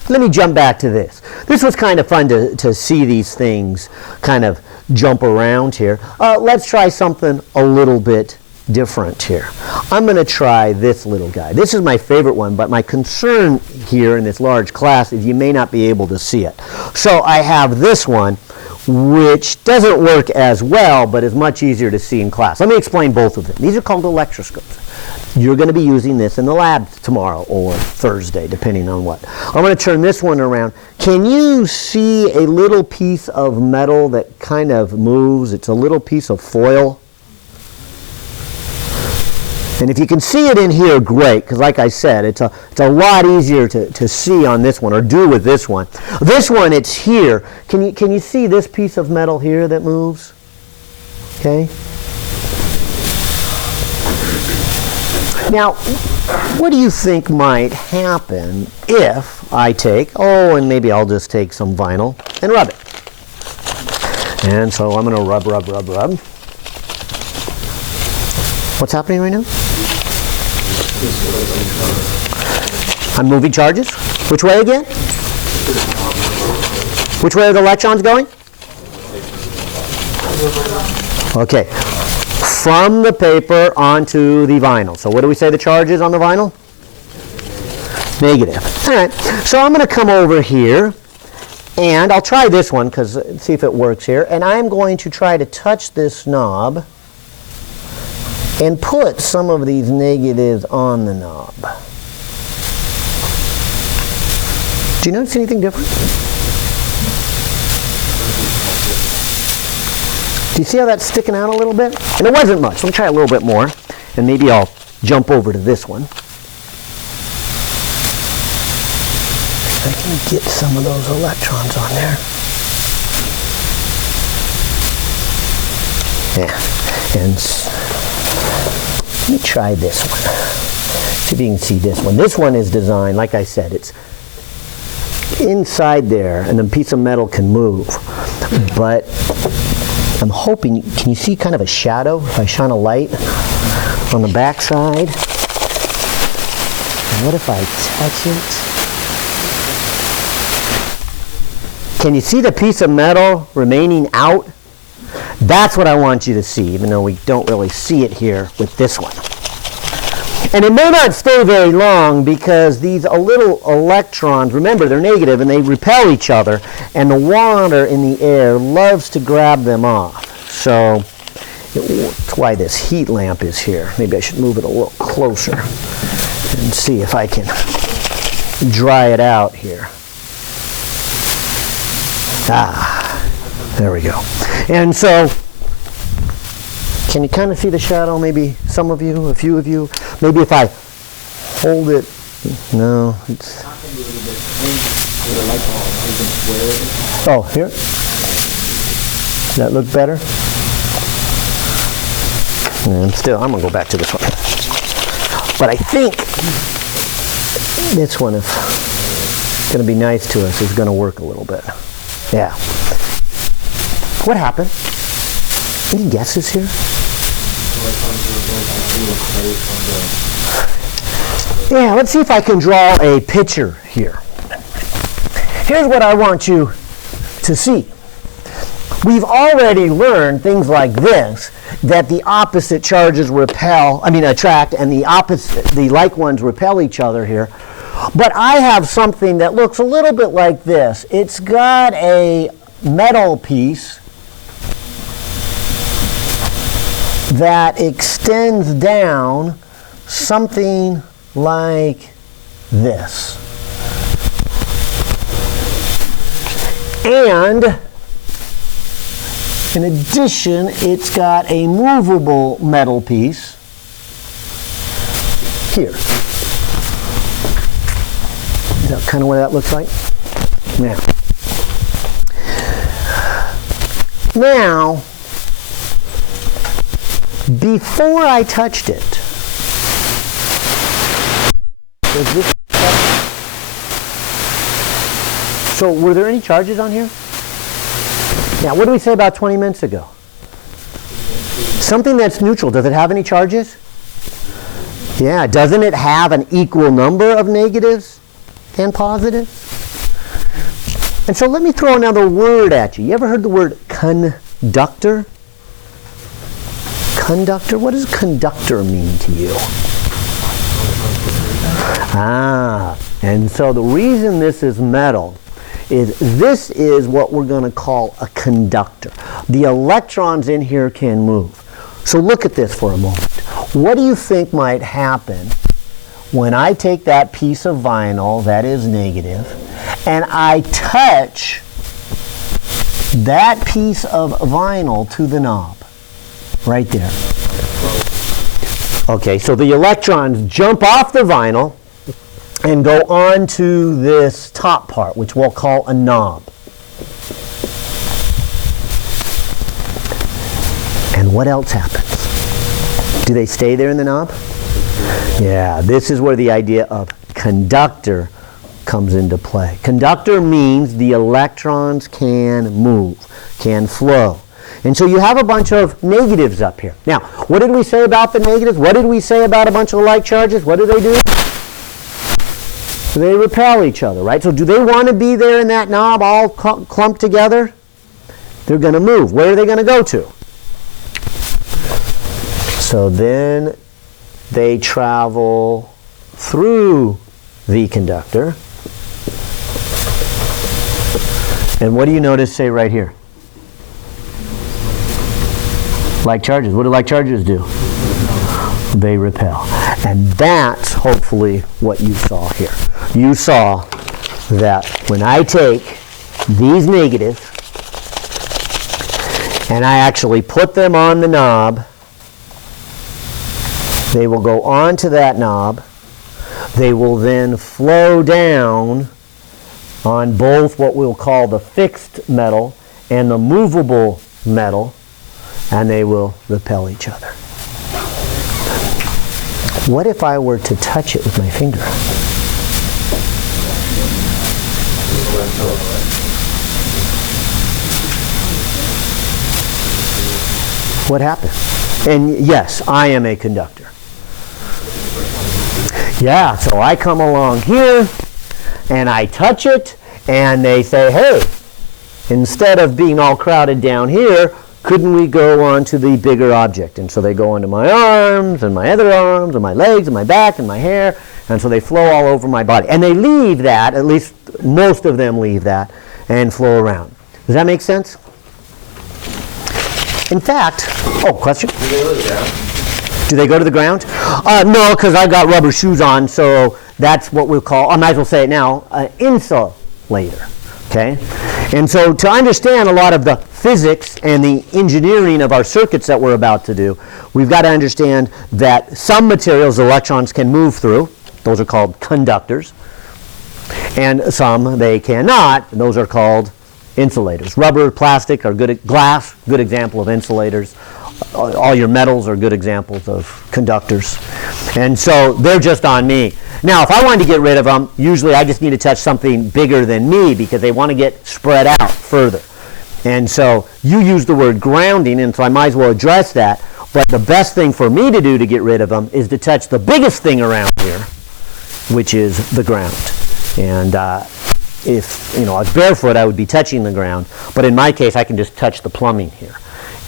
let me jump back to this. This was kind of fun to see these things kind of jump around here. Let's try something a little bit different here. I'm going to try this little guy. This is my favorite one, but my concern here in this large class is you may not be able to see it. So I have this one, which doesn't work as well, but is much easier to see in class. Let me explain both of them. These are called electroscopes. You're going to be using this in the lab tomorrow or Thursday, depending on what. I'm going to turn this one around. Can you see a little piece of metal that kind of moves? It's a little piece of foil. And if you can see it in here, great, because like I said, it's a lot easier to see on this one, or do with this one. This one, it's here. Can you see this piece of metal here that moves? Okay. Now, what do you think might happen if I take, and maybe I'll just take some vinyl and rub it. And so I'm going to rub. What's happening right now? I'm moving charges. Which way again? Which way are the electrons going? Okay. From the paper onto the vinyl. So what do we say the charge is on the vinyl? Negative. All right. So I'm going to come over here, and I'll try this one, because see if it works here. And I'm going to try to touch this knob and put some of these negatives on the knob. Do you notice anything different? Do you see how that's sticking out a little bit? And it wasn't much. Let me try a little bit more, and maybe I'll jump over to this one. I can get some of those electrons on there. Yeah, and let me try this one. See if you can see this one. This one is designed, like I said, it's inside there, and the piece of metal can move. But I'm hoping, can you see kind of a shadow if I shine a light on the back side? And what if I touch it? Can you see the piece of metal remaining out? That's what I want you to see, even though we don't really see it here with this one. And it may not stay very long because these little electrons, remember they're negative and they repel each other, and the water in the air loves to grab them off. So that's why this heat lamp is here. Maybe I should move it a little closer and see if I can dry it out here. There we go. And so, can you kind of see the shadow? Maybe some of you, a few of you. Maybe if I hold it, no. It's, oh, here? Does that look better? And still, I'm going to go back to this one. But I think this one, if it's going to be nice to us, is going to work a little bit. Yeah. What happened? Any guesses here? Yeah, let's see if I can draw a picture here. Here's what I want you to see. We've already learned things like this, that the opposite charges attract, and the like ones repel each other here. But I have something that looks a little bit like this. It's got a metal piece that extends down something like this. And in addition, it's got a movable metal piece here. Is that kind of what that looks like? Now, before I touched it, so were there any charges on here? Now, what did we say about 20 minutes ago? Something that's neutral, does it have any charges? Yeah, doesn't it have an equal number of negatives and positives? And so let me throw another word at you. You ever heard the word conductor? Conductor? What does conductor mean to you? And so the reason this is metal is this is what we're going to call a conductor. The electrons in here can move. So look at this for a moment. What do you think might happen when I take that piece of vinyl that is negative and I touch that piece of vinyl to the knob? Right there. Okay, so the electrons jump off the vinyl and go on to this top part, which we'll call a knob. And what else happens? Do they stay there in the knob? Yeah, this is where the idea of conductor comes into play. Conductor means the electrons can move, can flow. And so you have a bunch of negatives up here. Now, what did we say about the negatives? What did we say about a bunch of like charges? What do? They repel each other, right? So do they want to be there in that knob all clumped together? They're going to move. Where are they going to go to? So then they travel through the conductor. And what do you notice say right here? Like charges. What do like charges do? They repel. And that's hopefully what you saw here. You saw that when I take these negatives and I actually put them on the knob, they will go onto that knob. They will then flow down on both what we'll call the fixed metal and the movable metal, and they will repel each other. What if I were to touch it with my finger? What happens? And yes, I am a conductor. Yeah, so I come along here and I touch it and they say, hey, instead of being all crowded down here, couldn't we go on to the bigger object? And so they go onto my arms and my other arms and my legs and my back and my hair, and so they flow all over my body. And they leave that, at least most of them leave that, and flow around. Does that make sense? In fact, question? Do they go down? Do they go to the ground? No, because I've got rubber shoes on, so that's what we'll call, I might as well say it now, an insulator. Okay? And so to understand a lot of the physics and the engineering of our circuits that we're about to do, we've got to understand that some materials electrons can move through. Those are called conductors. And some they cannot. Those are called insulators. Rubber, plastic are good, glass, good example of insulators. All your metals are good examples of conductors. And so they're just on me. Now, if I wanted to get rid of them, usually I just need to touch something bigger than me because they want to get spread out further. And so you use the word grounding, and so I might as well address that. But the best thing for me to do to get rid of them is to touch the biggest thing around here, which is the ground. And if I was barefoot, I would be touching the ground. But in my case, I can just touch the plumbing here.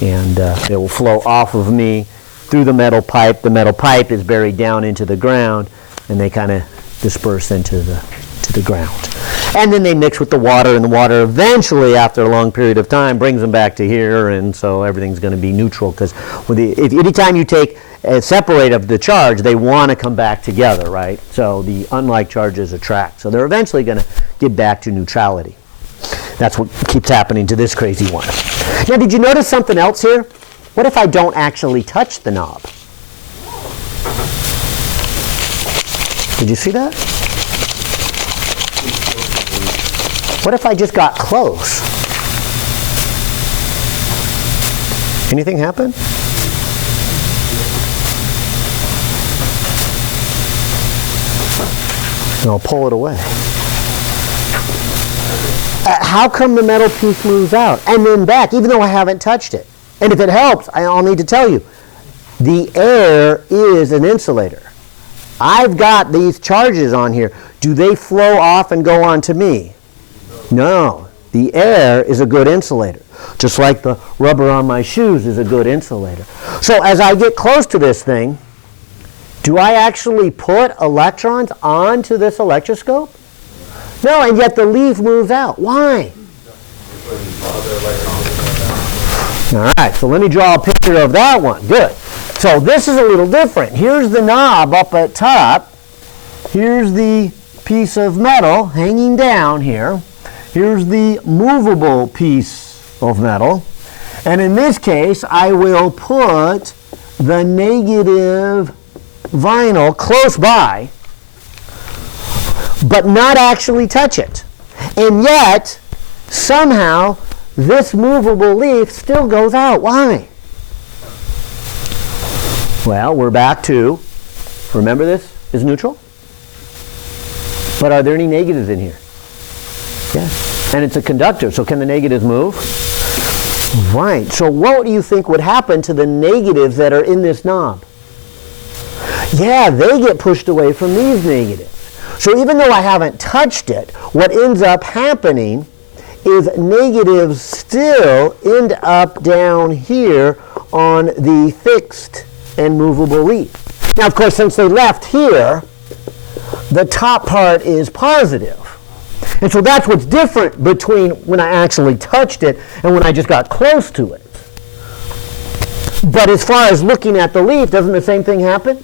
And it will flow off of me through the metal pipe. The metal pipe is buried down into the ground, and they kind of disperse into the ground. And then they mix with the water, and the water eventually, after a long period of time, brings them back to here, and so everything's going to be neutral. Because anytime you take a separate of the charge, they want to come back together, right? So the unlike charges attract. So they're eventually going to get back to neutrality. That's what keeps happening to this crazy one. Now, did you notice something else here? What if I don't actually touch the knob? Did you see that? What if I just got close? Anything happen? And I'll pull it away. How come the metal piece moves out and then back, even though I haven't touched it? And if it helps, I'll need to tell you, the air is an insulator. I've got these charges on here. Do they flow off and go on to me? No. The air is a good insulator, just like the rubber on my shoes is a good insulator. So as I get close to this thing, do I actually put electrons onto this electroscope? No, and yet the leaf moves out. Why? All right, so let me draw a picture of that one. Good. So this is a little different. Here's the knob up at top. Here's the piece of metal hanging down here. Here's the movable piece of metal. And in this case, I will put the negative vinyl close by, but not actually touch it. And yet, somehow, this movable leaf still goes out. Why? Well, we're back to, remember this is neutral? But are there any negatives in here? Yes. And it's a conductor, so can the negatives move? Right. So what do you think would happen to the negatives that are in this knob? Yeah, they get pushed away from these negatives. So even though I haven't touched it, what ends up happening is negatives still end up down here on the fixed and movable leaf. Now, of course, since they left here, the top part is positive. And so that's what's different between when I actually touched it and when I just got close to it. But as far as looking at the leaf, doesn't the same thing happen?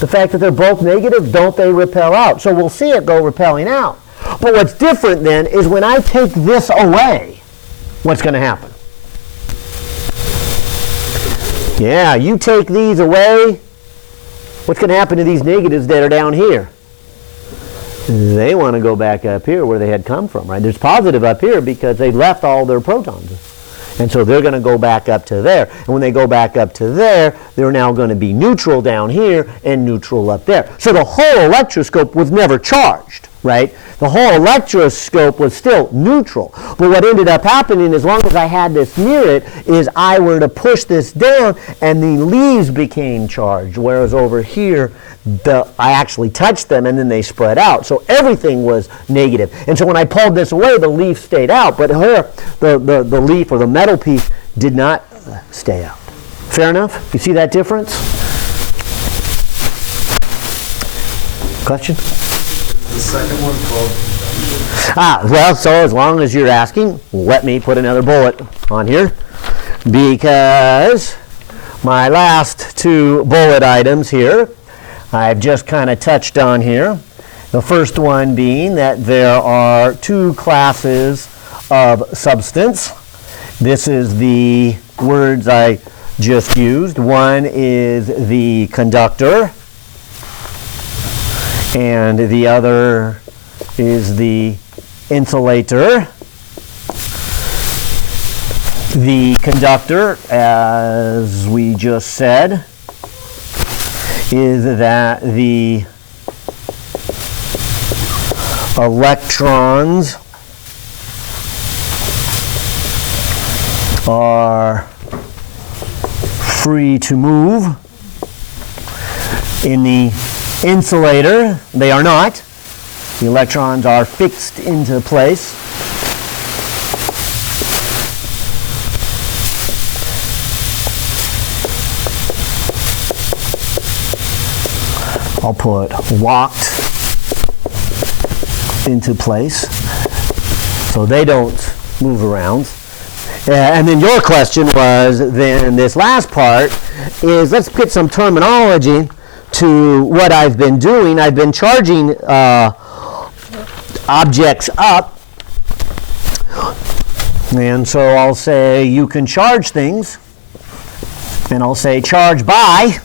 The fact that they're both negative, don't they repel out? So we'll see it go repelling out. But what's different then is when I take this away, what's going to happen? Yeah, you take these away, what's going to happen to these negatives that are down here? They want to go back up here where they had come from, right? There's positive up here because they left all their protons. And so they're going to go back up to there. And when they go back up to there, they're now going to be neutral down here and neutral up there. So the whole electroscope was never charged, right? The whole electroscope was still neutral. But what ended up happening, as long as I had this near it, is I were to push this down and the leaves became charged. Whereas over here, I actually touched them and then they spread out. So everything was negative. And so when I pulled this away, the leaf stayed out. But here, the leaf or the metal piece did not stay out. Fair enough? You see that difference? Question? The second one called... Well, so as long as you're asking, let me put another bullet on here, because my last two bullet items here I've just kind of touched on here. The first one being that there are two classes of substance. This is the words I just used. One is the conductor, and the other is the insulator. The conductor, as we just said, is that the electrons are free to move. In the insulator, they are not. The electrons are fixed into place. I'll put locked into place, so they don't move around. And then your question was, then this last part is, let's get some terminology to what I've been doing. I've been charging objects up, and so I'll say you can charge things, and I'll say charge by.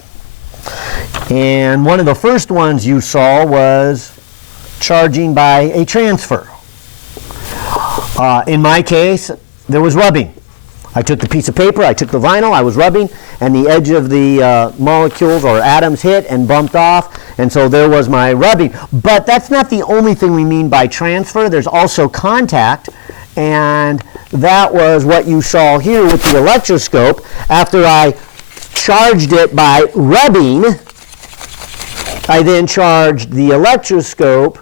And one of the first ones you saw was charging by a transfer. In my case, there was rubbing. I took the piece of paper, I took the vinyl, I was rubbing, and the edge of the molecules or atoms hit and bumped off, and so there was my rubbing. But that's not the only thing we mean by transfer. There's also contact, and that was what you saw here with the electroscope. After I charged it by rubbing, I then charged the electroscope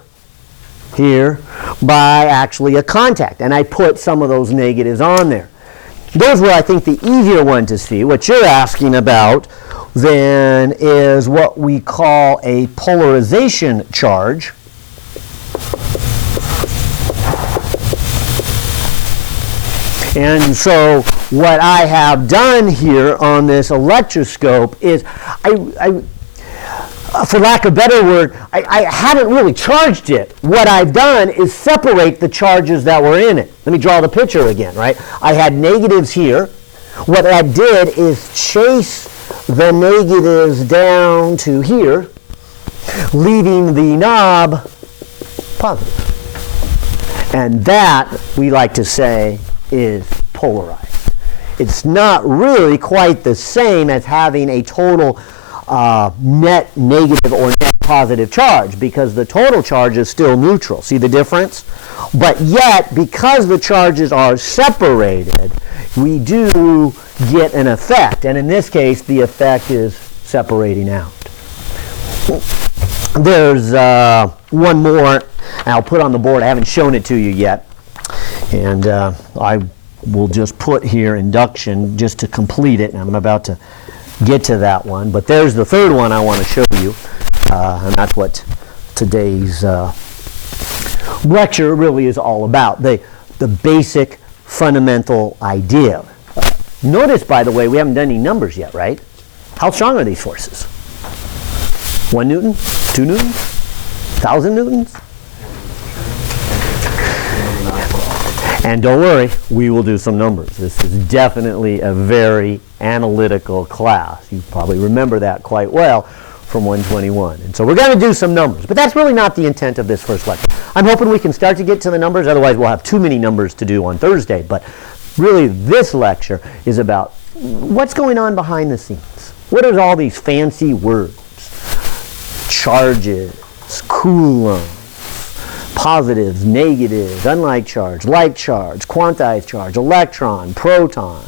here by actually a contact, and I put some of those negatives on there. Those were, I think, the easier one to see. What you're asking about then is what we call a polarization charge. And so what I have done here on this electroscope is, for lack of a better word, I haven't really charged it. What I've done is separate the charges that were in it. Let me draw the picture again, right? I had negatives here. What I did is chase the negatives down to here, leaving the knob positive. And that, we like to say, is polarized. It's not really quite the same as having a total net negative or net positive charge, because the total charge is still neutral. See the difference? But yet, because the charges are separated, we do get an effect. And in this case, the effect is separating out. There's one more I'll put on the board. I haven't shown it to you yet. And I will just put here induction just to complete it. And I'm about to get to that one. But there's the third one I want to show you. And that's what today's lecture really is all about. The basic fundamental idea. Notice, by the way, we haven't done any numbers yet, right? How strong are these forces? 1 Newton? 2 newtons? 1,000 newtons? And don't worry, we will do some numbers. This is definitely a very analytical class. You probably remember that quite well from 121. And so we're going to do some numbers. But that's really not the intent of this first lecture. I'm hoping we can start to get to the numbers. Otherwise, we'll have too many numbers to do on Thursday. But really, this lecture is about what's going on behind the scenes. What are all these fancy words? Charges, coulombs, positives, negatives, unlike charge, like charge, quantized charge, electron, proton,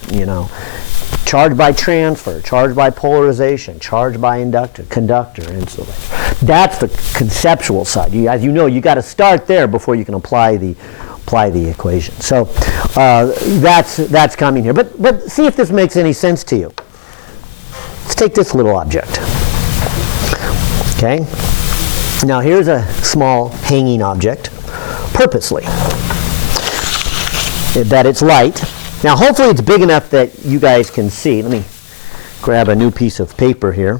charge by transfer, charge by polarization, charge by inductor, conductor, insulator. That's the conceptual side. As you know, you got to start there before you can apply the equation. So that's coming here. But see if this makes any sense to you. Let's take this little object. Okay. Now here's a small hanging object, purposely, that it's light. Now hopefully it's big enough that you guys can see. Let me grab a new piece of paper here,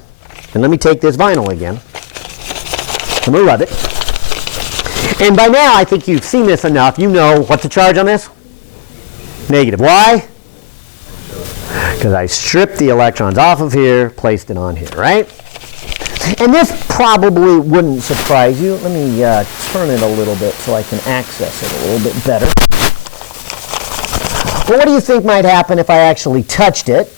and let me take this vinyl again. I'm going to rub it. And by now I think you've seen this enough. You know what's the charge on this? Negative. Why? Because I stripped the electrons off of here, placed it on here, right? And this probably wouldn't surprise you. Let me turn it a little bit so I can access it a little bit better. Well, what do you think might happen if I actually touched it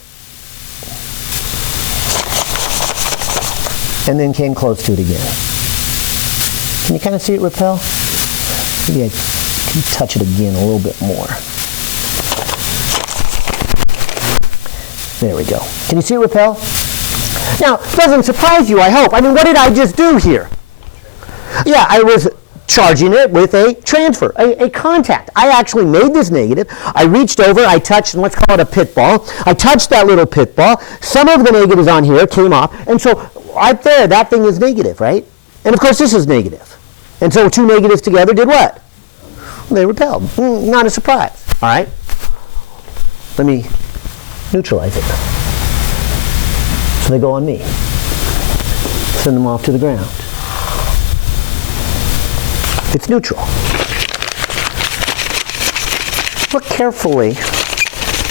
and then came close to it again? Can you kind of see it repel? Maybe I can touch it again a little bit more. There we go. Can you see it repel? Now, it doesn't surprise you, I hope. I mean, what did I just do here? Yeah, I was charging it with a transfer, a contact. I actually made this negative. I reached over, I touched, and let's call it a pit ball. I touched that little pit ball. Some of the negatives on here came off, and so right there, that thing is negative, right? And of course, this is negative. And so two negatives together did what? They repelled. Not a surprise, all right? Let me neutralize it. So they go on me. Send them off to the ground. It's neutral. Look carefully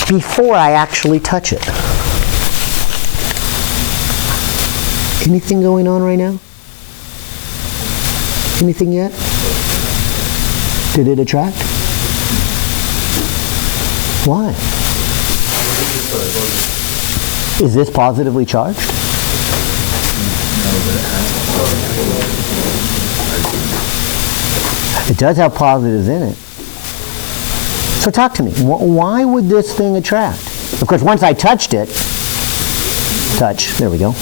before I actually touch it. Anything going on right now? Anything yet? Did it attract? Why? Is this positively charged? It does have positives in it. So talk to me. Why would this thing attract? Of course, once I touched it, there we go.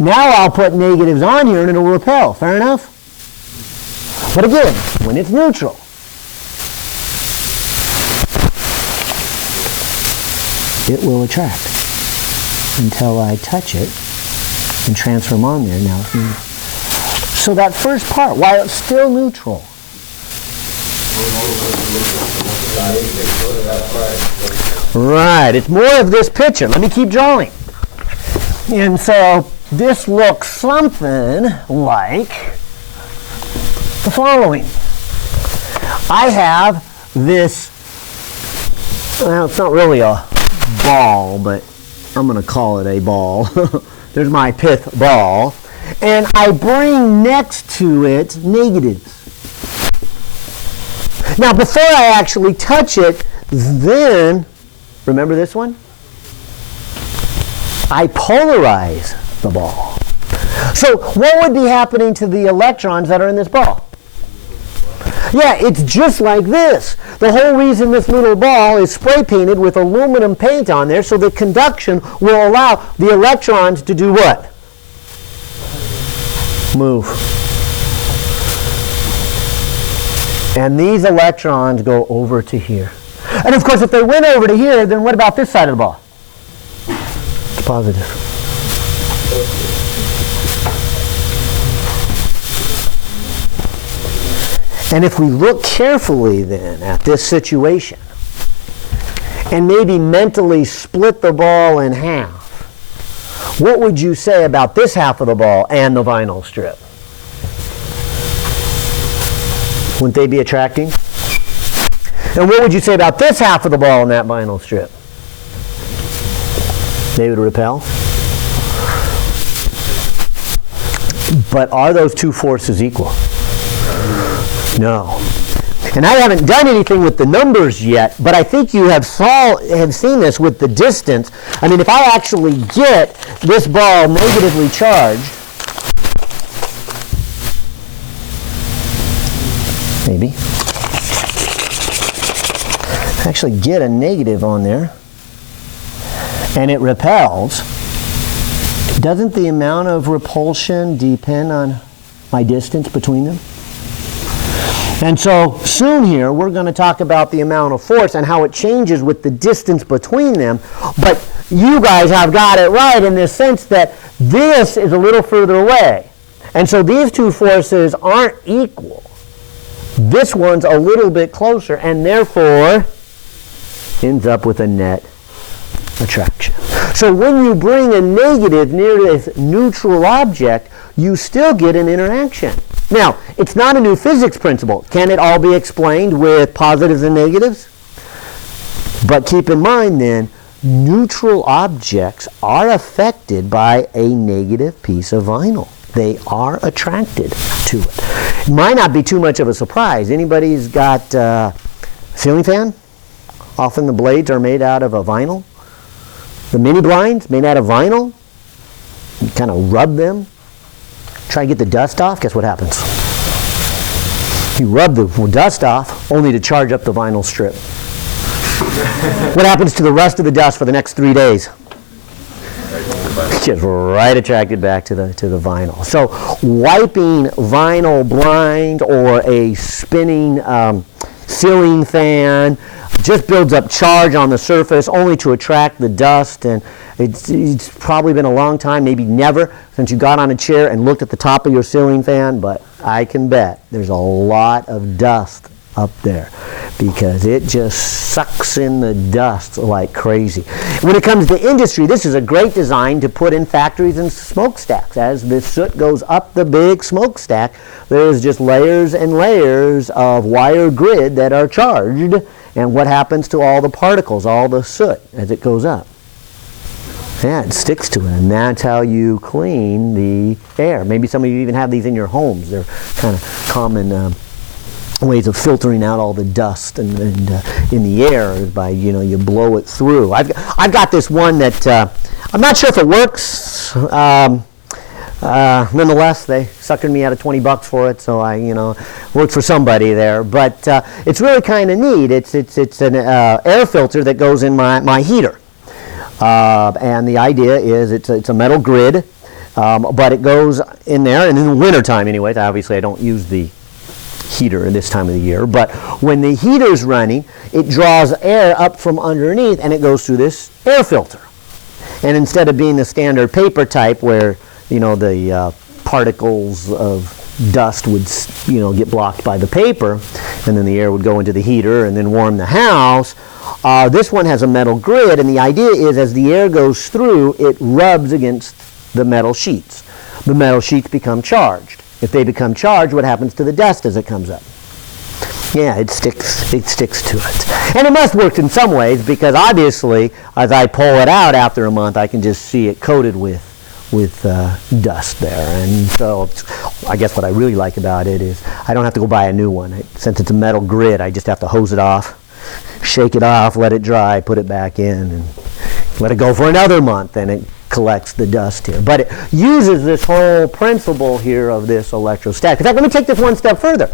Now I'll put negatives on here and it'll repel. Fair enough? But again, when it's neutral, it will attract until I touch it and transfer them on there. Now, so that first part, while it's still neutral, right, it's more of this picture. Let me keep drawing. And so this looks something like the following. I have this, well, it's not really a ball, but I'm going to call it a ball. There's my pith ball. And I bring next to it negatives. Now, before I actually touch it, then, remember this one? I polarize the ball. So what would be happening to the electrons that are in this ball? Yeah, it's just like this. The whole reason this little ball is spray painted with aluminum paint on there so that conduction will allow the electrons to do what? Move. And these electrons go over to here. And of course, if they went over to here, then what about this side of the ball? It's positive. And if we look carefully then at this situation and maybe mentally split the ball in half, what would you say about this half of the ball and the vinyl strip? Wouldn't they be attracting? And what would you say about this half of the ball and that vinyl strip? They would repel. But are those two forces equal? No. And I haven't done anything with the numbers yet, but I think you have seen this with the distance. I mean, if I actually get this ball negatively charged, maybe, actually get a negative on there, and it repels, doesn't the amount of repulsion depend on my distance between them? And so soon here we're going to talk about the amount of force and how it changes with the distance between them. But you guys have got it right in this sense that this is a little further away. And so these two forces aren't equal. This one's a little bit closer and therefore ends up with a net attraction. So when you bring a negative near this neutral object, you still get an interaction. Now, it's not a new physics principle. Can it all be explained with positives and negatives? But keep in mind then, neutral objects are affected by a negative piece of vinyl. They are attracted to it. It might not be too much of a surprise. Anybody's got a ceiling fan? Often the blades are made out of a vinyl. The mini blinds made out of vinyl. You kind of rub them. Try to get the dust off, guess what happens? You rub the dust off only to charge up the vinyl strip. What happens to the rest of the dust for the next 3 days? It gets right attracted back to the vinyl. So wiping vinyl blind or a spinning ceiling fan just builds up charge on the surface only to attract the dust, and it's probably been a long time, maybe never, since you got on a chair and looked at the top of your ceiling fan, but I can bet there's a lot of dust up there because it just sucks in the dust like crazy. When it comes to industry, this is a great design to put in factories and smokestacks. As the soot goes up the big smokestack, there's just layers and layers of wire grid that are charged, and what happens to all the particles, all the soot as it goes up? Yeah, it sticks to it, and that's how you clean the air. Maybe some of you even have these in your homes. They're kind of common ways of filtering out all the dust and in the air by, you blow it through. I've got this one that I'm not sure if it works. Nonetheless, they suckered me out of $20 for it, so I, worked for somebody there. But it's really kind of neat. It's an air filter that goes in my heater. And the idea is it's a metal grid, but it goes in there, and in the wintertime anyways, obviously I don't use the heater this time of the year. But when the heater's running, it draws air up from underneath and it goes through this air filter. And instead of being the standard paper type where, the particles of dust would, get blocked by the paper, and then the air would go into the heater and then warm the house, this one has a metal grid, and the idea is as the air goes through, it rubs against the metal sheets. The metal sheets become charged. If they become charged, what happens to the dust as it comes up? Yeah, it sticks to it. And it must work in some ways, because obviously, as I pull it out after a month, I can just see it coated with dust there. And so I guess what I really like about it is I don't have to go buy a new one. Since it's a metal grid, I just have to hose it off, shake it off, let it dry, put it back in, and let it go for another month, and it collects the dust here. But it uses this whole principle here of this electrostatic. In fact, let me take this one step further.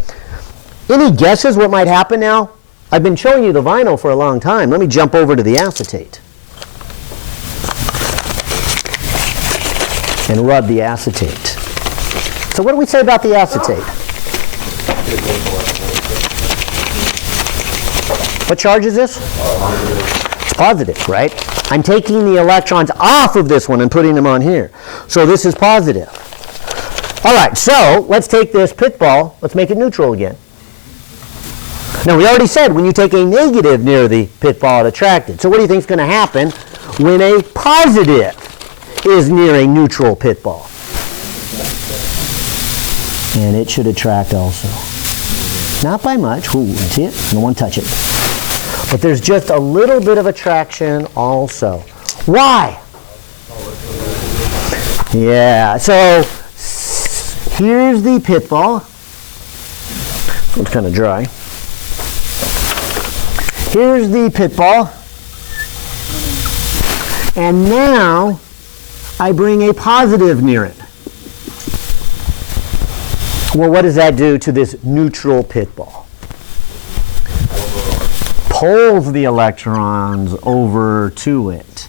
Any guesses what might happen now? I've been showing you the vinyl for a long time. Let me jump over to the acetate and rub the acetate. So what do we say about the acetate? What charge is this? It's positive, right? I'm taking the electrons off of this one and putting them on here. So this is positive. All right, so let's take this pith ball, let's make it neutral again. Now we already said when you take a negative near the pith ball, it attracted. So what do you think is going to happen when a positive is near a neutral pith ball? And it should attract also. Not by much. Ooh, see it? I don't want to touch it. But there's just a little bit of attraction also. Why? Yeah, so here's the pith ball. It's kind of dry. Here's the pith ball. And now I bring a positive near it. Well, what does that do to this neutral pith ball? Pulls the electrons over to it,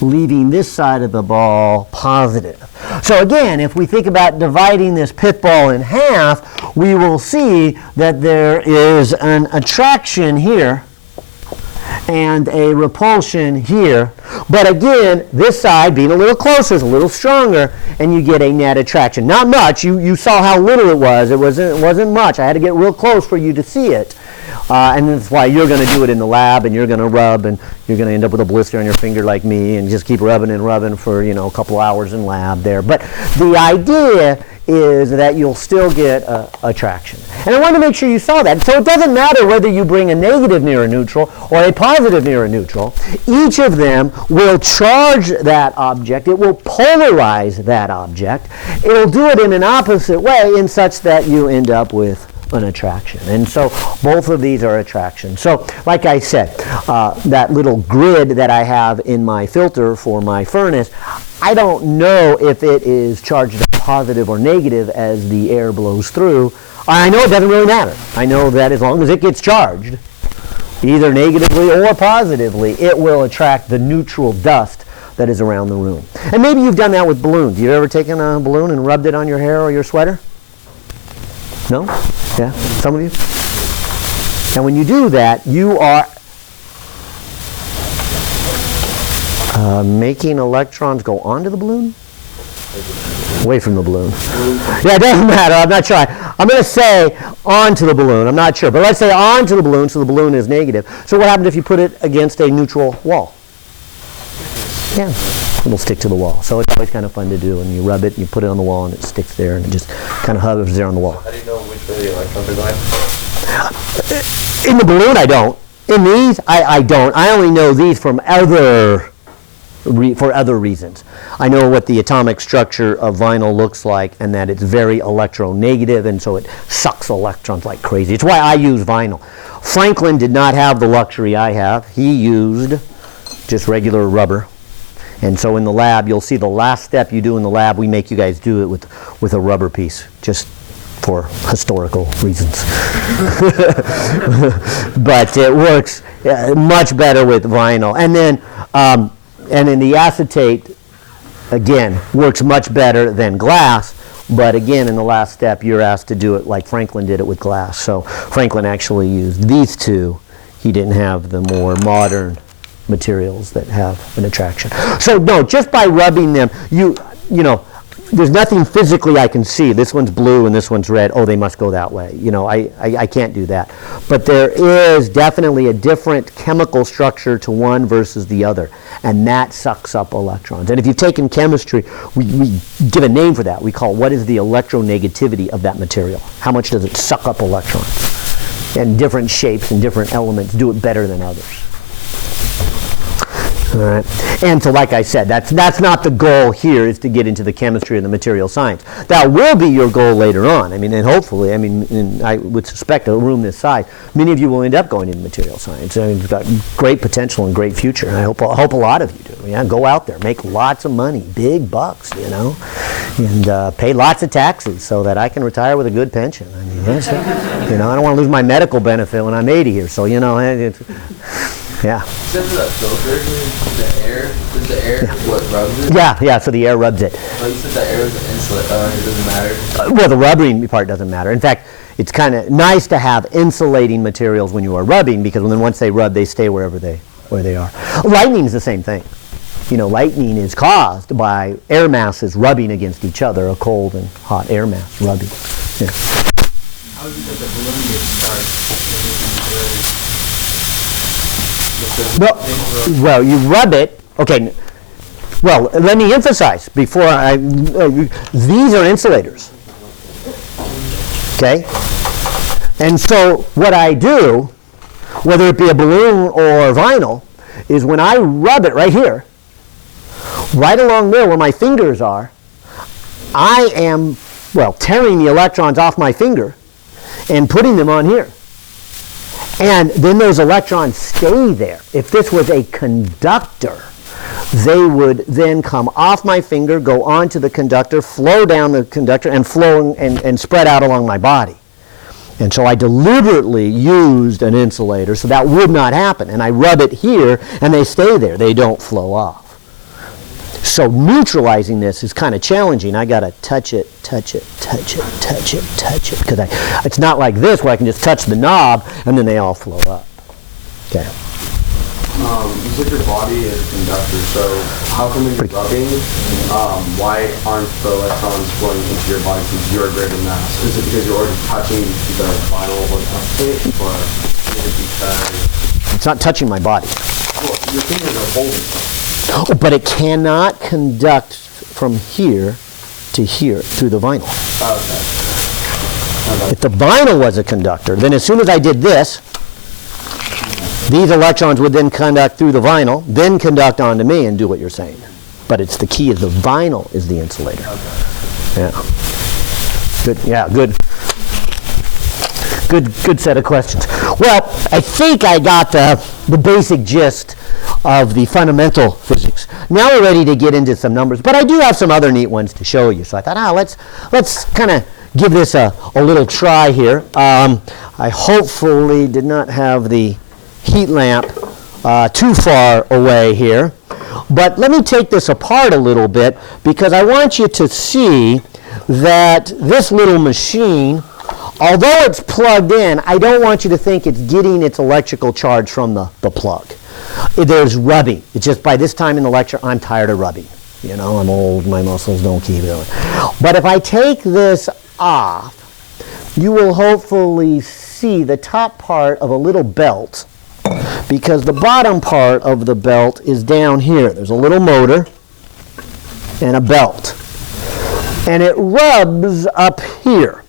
leaving this side of the ball positive. So again, if we think about dividing this pith ball in half, we will see that there is an attraction here and a repulsion here. But again, this side being a little closer is a little stronger, and you get a net attraction. Not much. You saw how little it was. It wasn't much. I had to get real close for you to see it. And that's why you're going to do it in the lab, and you're going to rub, and you're going to end up with a blister on your finger like me, and just keep rubbing and rubbing for a couple hours in lab there. But the idea is that you'll still get attraction. And I want to make sure you saw that. So it doesn't matter whether you bring a negative near a neutral or a positive near a neutral. Each of them will charge that object. It will polarize that object. It'll do it in an opposite way in such that you end up with an attraction. And so both of these are attractions. So like I said, that little grid that I have in my filter for my furnace, I don't know if it is charged up positive or negative as the air blows through. I know it doesn't really matter. I know that as long as it gets charged, either negatively or positively, it will attract the neutral dust that is around the room. And maybe you've done that with balloons. You've ever taken a balloon and rubbed it on your hair or your sweater? No? Yeah? Some of you? And when you do that, you are making electrons go onto the balloon? Away from the balloon. Yeah, it doesn't matter. I'm not sure. I'm going to say onto the balloon. I'm not sure. But let's say onto the balloon, so the balloon is negative. So what happens if you put it against a neutral wall? Yeah, it'll stick to the wall. So it's always kind of fun to do. And you rub it, you put it on the wall, and it sticks there, and it just kind of hovers there on the wall. How do you know which way the electrons are going? In the balloon, I don't. In these, I don't. I only know these from for other reasons. I know what the atomic structure of vinyl looks like, and that it's very electronegative, and so it sucks electrons like crazy. It's why I use vinyl. Franklin did not have the luxury I have. He used just regular rubber. And so in the lab, you'll see the last step you do in the lab, we make you guys do it with a rubber piece, just for historical reasons. But it works much better with vinyl. And then and then the acetate, again, works much better than glass But again, in the last step, you're asked to do it like Franklin did it with glass. So Franklin actually used these two. He didn't have the more modern materials that have an attraction. So no, just by rubbing them, you know, there's nothing physically I can see. This one's blue and this one's red. Oh, they must go that way. You know, I can't do that. But there is definitely a different chemical structure to one versus the other, and that sucks up electrons. And if you've taken chemistry, we give a name for that. We call what is the electronegativity of that material? How much does it suck up electrons? And different shapes and different elements do it better than others. All right. And so, like I said, that's not the goal here, is to get into the chemistry and the material science. That will be your goal later on. I mean, and hopefully, I mean, and I would suspect a room this size, many of you will end up going into material science. I mean, it's got great potential and great future. And I hope a lot of you do. Yeah, go out there, make lots of money, big bucks, you know, and pay lots of taxes so that I can retire with a good pension. I mean, yes, you know, I don't want to lose my medical benefit when I'm 80 here. So, you know, yeah. Except for that filter, the air, is the air what rubs it? Yeah, so the air rubs it. Oh, you said the air is an insulator, it doesn't matter? Well, the rubbing part doesn't matter. In fact, it's kind of nice to have insulating materials when you are rubbing, because then once they rub, they stay where they are. Lightning is the same thing. You know, lightning is caused by air masses rubbing against each other, a cold and hot air mass rubbing. Yeah. How is it that the balloon gets started? Well, you rub it. Okay. Well, let me emphasize before these are insulators. Okay. And so what I do, whether it be a balloon or vinyl, is when I rub it right here, right along there where my fingers are, I am, well, tearing the electrons off my finger and putting them on here. And then those electrons stay there. If this was a conductor, they would then come off my finger, go onto the conductor, flow down the conductor, and flow and spread out along my body. And so I deliberately used an insulator so that would not happen. And I rub it here, and they stay there. They don't flow off. So neutralizing this is kind of challenging. I got to touch it, touch it, touch it, touch it, touch it. Because it's not like this where I can just touch the knob and then they all flow up. Okay. You said your body is a conductor, so how come when you're rubbing, why aren't the electrons flowing into your body since you're a greater mass? Is it because you're already touching the vinyl or acetate, or is it because... It's not touching my body. Well, your fingers are holding something. Oh, but it cannot conduct from here to here through the vinyl. Okay. If the vinyl was a conductor, then as soon as I did this, these electrons would then conduct through the vinyl, then conduct onto me and do what you're saying. But it's the key is the vinyl is the insulator. Okay. Yeah. Good. Yeah. Good. Good set of questions. Well, I think I got the basic gist of the fundamental physics. Now we're ready to get into some numbers, but I do have some other neat ones to show you. So I thought, let's kind of give this a little try here. I hopefully did not have the heat lamp too far away here, but let me take this apart a little bit because I want you to see that this little machine, although it's plugged in, I don't want you to think it's getting its electrical charge from the plug. There's rubbing. It's just by this time in the lecture, I'm tired of rubbing. You know, I'm old, my muscles don't keep going. But if I take this off, you will hopefully see the top part of a little belt, because the bottom part of the belt is down here. There's a little motor and a belt. And it rubs up here.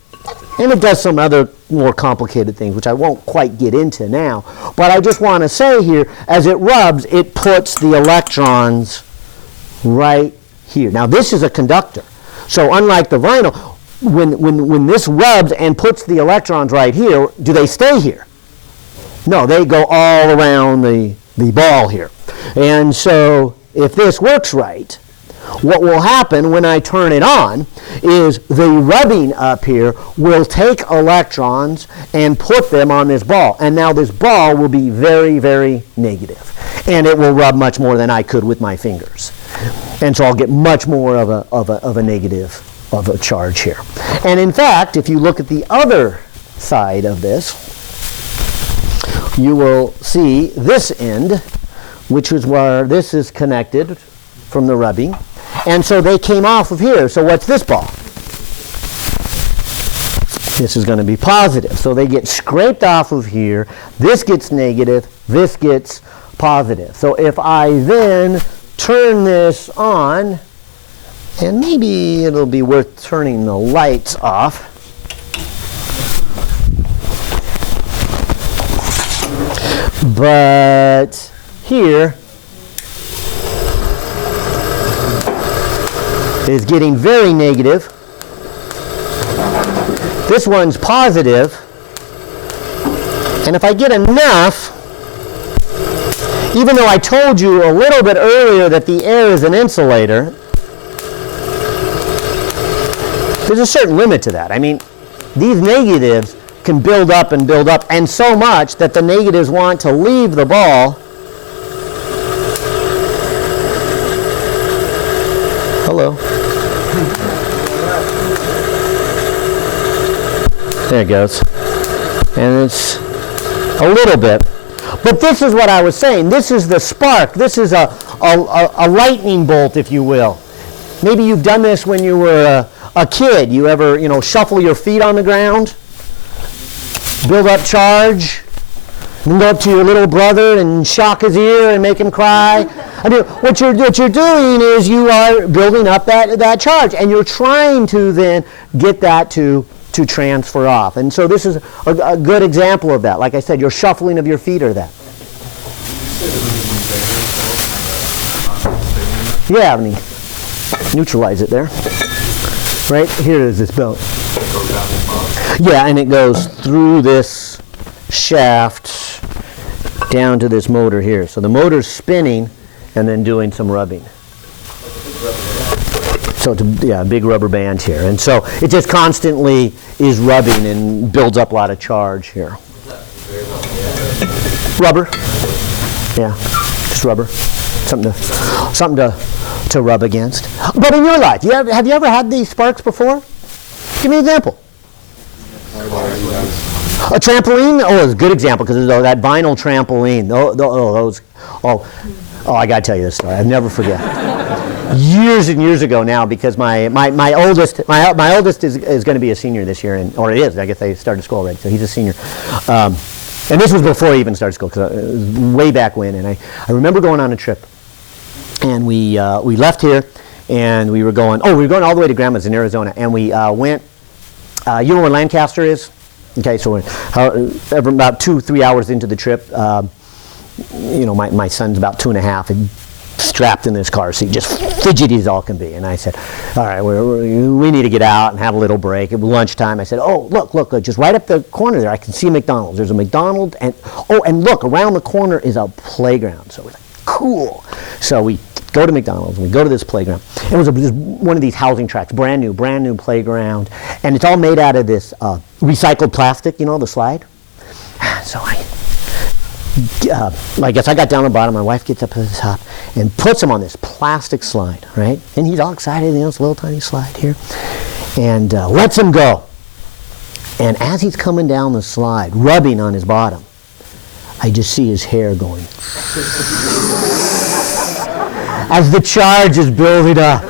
And it does some other more complicated things, which I won't quite get into now. But I just want to say here, as it rubs, it puts the electrons right here. Now, this is a conductor. So unlike the vinyl, when this rubs and puts the electrons right here, do they stay here? No, they go all around the ball here. And so if this works right, what will happen when I turn it on is the rubbing up here will take electrons and put them on this ball. And now this ball will be very, very negative. And it will rub much more than I could with my fingers. And so I'll get much more of a negative of a charge here. And in fact, if you look at the other side of this, you will see this end, which is where this is connected from the rubbing. And so they came off of here. So what's this ball? This is going to be positive. So they get scraped off of here. This gets negative. This gets positive. So if I then turn this on, and maybe it'll be worth turning the lights off. But here is getting very negative. This one's positive. And if I get enough, even though I told you a little bit earlier that the air is an insulator, there's a certain limit to that. I mean, these negatives can build up, and so much that the negatives want to leave the ball. Hello. There it goes. And it's a little bit. But this is what I was saying. This is the spark. This is a lightning bolt, if you will. Maybe you've done this when you were a kid. You ever, shuffle your feet on the ground, build up charge, and go up to your little brother and shock his ear and make him cry. I mean, what you're doing is you are building up that charge, and you're trying to then get that to transfer off. And so this is a good example of that. Like I said, your shuffling of your feet or that. Yeah, I mean, neutralize it there. Right here is this belt. Yeah, and it goes through this shaft down to this motor here. So the motor's spinning and then doing some rubbing. So it's a big rubber band here. And so it just constantly is rubbing and builds up a lot of charge here. Rubber. Yeah, just rubber. Something to rub against. But in your life, have you ever had these sparks before? Give me an example. A trampoline? Oh, it's a good example because that vinyl trampoline. I got to tell you this story. I'll never forget. Years and years ago now, because my oldest is going to be a senior this year, or it is. I guess they started school already, so he's a senior. And this was before he even started school, because it was way back when. And I remember going on a trip, and we left here, and we were going all the way to Grandma's in Arizona, and we went. You know where Lancaster is? Okay, so we're about 2-3 hours into the trip. My son's about 2.5 and strapped in this car seat, just fidgety as all can be. And I said, all right, we need to get out and have a little break. It was lunchtime. I said, oh, look, just right up the corner there, I can see McDonald's. There's a McDonald's, and look, around the corner is a playground. So we're like, cool. So we go to McDonald's, and we go to this playground. It was one of these housing tracks, brand new playground. And it's all made out of this recycled plastic, the slide. So I guess I got down the bottom. My wife gets up to the top and puts him on this plastic slide, right? And he's all excited, this little tiny slide here, and lets him go. And as he's coming down the slide, rubbing on his bottom, I just see his hair going as the charge is building up.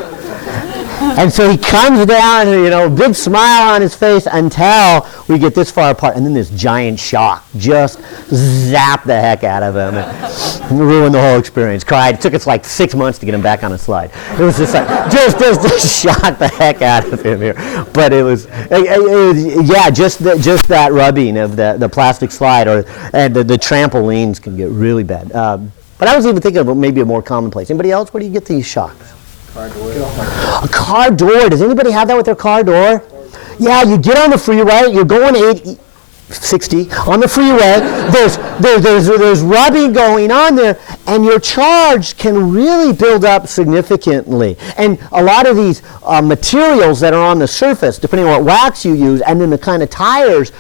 And so he comes down, big smile on his face until we get this far apart. And then this giant shock just zapped the heck out of him and ruined the whole experience. Cried. It took us like 6 months to get him back on a slide. It was just like, just shocked the heck out of him here. But it was just that rubbing of the plastic slide and the trampolines can get really bad. But I was even thinking of maybe a more commonplace. Anybody else? Where do you get these shocks? Car door. A car door. Does anybody have that with their car door? Yeah, you get on the freeway, you're going 80, 60 on the freeway. There's rubbing going on there, and your charge can really build up significantly. And a lot of these materials that are on the surface, depending on what wax you use, and then the kind of tires,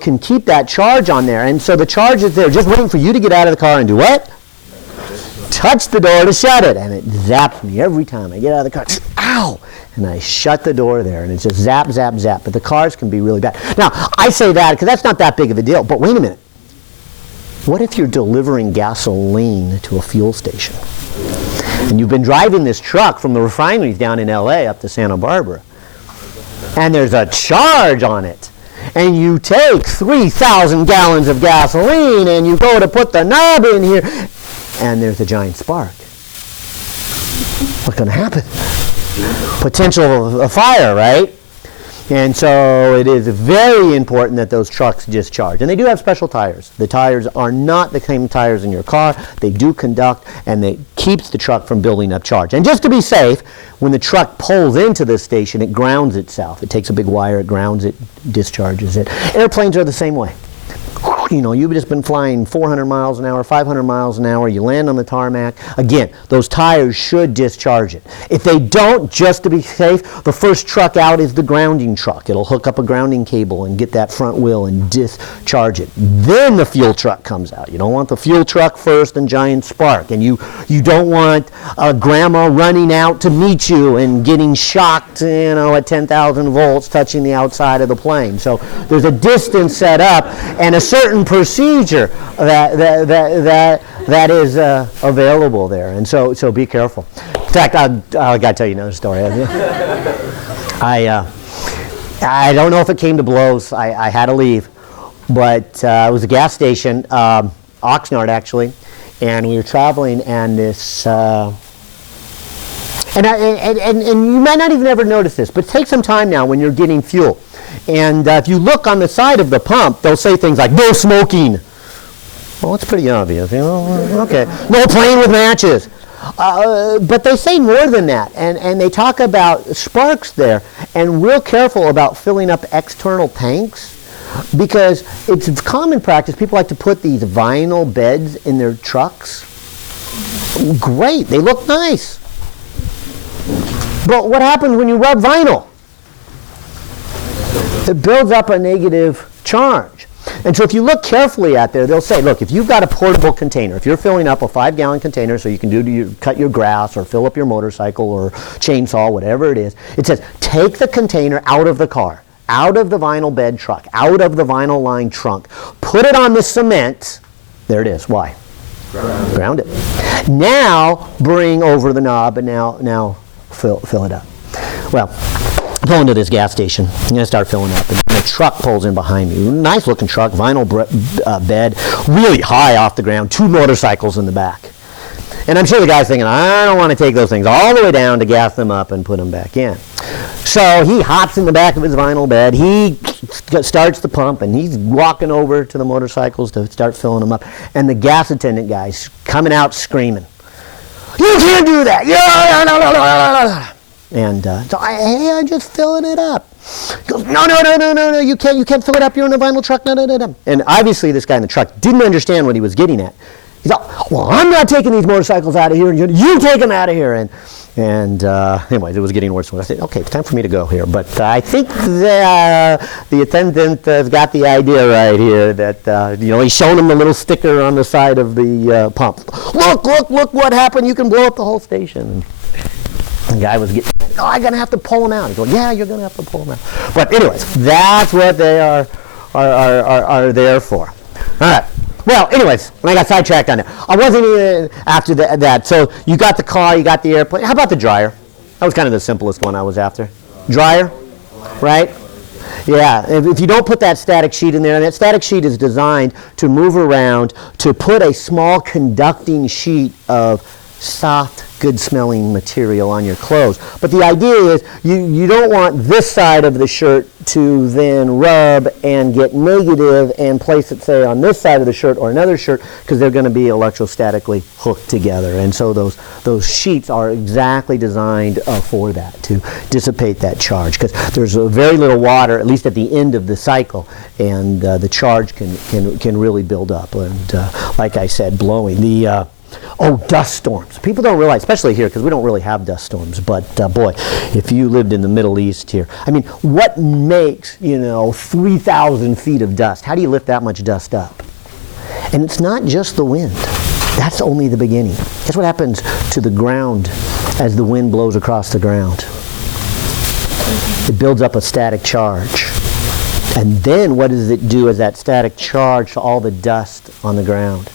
can keep that charge on there. And so the charge is there, just waiting for you to get out of the car and do what? Touch the door to shut it, and it zaps me every time I get out of the car. ow, and I shut the door there, and it's just zap, zap, zap. But the cars can be really bad. Now, I say that because that's not that big of a deal, but wait a minute. What if you're delivering gasoline to a fuel station? And you've been driving this truck from the refineries down in LA up to Santa Barbara, and there's a charge on it. And you take 3,000 gallons of gasoline and you go to put the knob in here, and there's a giant spark. What's going to happen? Potential of fire, right? And so it is very important that those trucks discharge. And they do have special tires. The tires are not the same tires in your car. They do conduct, and they keeps the truck from building up charge. And just to be safe, when the truck pulls into this station, it grounds itself. It takes a big wire, it grounds it, discharges it. Airplanes are the same way. You know, you've just been flying 400 miles an hour, 500 miles an hour, you land on the tarmac. Again, those tires should discharge it. If they don't, just to be safe, the first truck out is the grounding truck. It'll hook up a grounding cable and get that front wheel and discharge it. Then the fuel truck comes out. You don't want the fuel truck first and giant spark. And you don't want grandma running out to meet you and getting shocked, you know, at 10,000 volts touching the outside of the plane. So there's a distance set up and a certain procedure that is available there, and so be careful. In fact, I got to tell you another story. I don't know if it came to blows. I had to leave, but it was a gas station, Oxnard actually, and we were traveling, and this. And you might not even ever notice this, but take some time now when you're getting fuel. And if you look on the side of the pump, they'll say things like, no smoking. Well, it's pretty obvious, you know, okay. No playing with matches. But they say more than that, and they talk about sparks there, and real careful about filling up external tanks, because it's common practice. People like to put these vinyl beds in their trucks. Great, they look nice. But what happens when you rub vinyl? It builds up a negative charge. And so if you look carefully at there, they'll say, look, if you've got a portable container, if you're filling up a 5-gallon container so you can cut your grass or fill up your motorcycle or chainsaw, whatever it is, it says take the container out of the car, out of the vinyl bed truck, out of the vinyl lined trunk, put it on the cement. There it is. Why? Ground it. Now bring over the knob and now fill it up. Well, I pull into this gas station. I'm going to start filling up. And the truck pulls in behind me. Nice looking truck, vinyl bed, really high off the ground, 2 motorcycles in the back. And I'm sure the guy's thinking, I don't want to take those things all the way down to gas them up and put them back in. So he hops in the back of his vinyl bed. He starts the pump, and he's walking over to the motorcycles to start filling them up. And the gas attendant guy's coming out screaming, you can't do that! Yeah. And so I'm just filling it up. He goes, no, you can't fill it up. You're in a vinyl truck. No. And obviously this guy in the truck didn't understand what he was getting at. He's like, well, I'm not taking these motorcycles out of here. You take them out of here. And anyways, it was getting worse. I said, okay, it's time for me to go here. But I think the attendant has got the idea right here that, he's showing him the little sticker on the side of the pump. Look what happened. You can blow up the whole station. The guy was getting, I'm going to have to pull them out. He's going, yeah, you're going to have to pull them out. But anyways, that's what they are there for. All right. Well, anyways, when I got sidetracked on it, I wasn't even after that. So you got the car, you got the airplane. How about the dryer? That was kind of the simplest one I was after. Dryer, right? Yeah, if you don't put that static sheet in there, and that static sheet is designed to move around to put a small conducting sheet of soft, good-smelling material on your clothes. But the idea is you don't want this side of the shirt to then rub and get negative and place it, say, on this side of the shirt or another shirt, because they're going to be electrostatically hooked together. And so those sheets are exactly designed for that, to dissipate that charge, because there's very little water, at least at the end of the cycle, and the charge can really build up. And like I said, blowing. Dust storms. People don't realize, especially here, because we don't really have dust storms, but boy, if you lived in the Middle East here, I mean, what makes, 3,000 feet of dust? How do you lift that much dust up? And it's not just the wind. That's only the beginning. Guess what happens to the ground as the wind blows across the ground? It builds up a static charge. And then what does it do as that static charge to all the dust on the ground?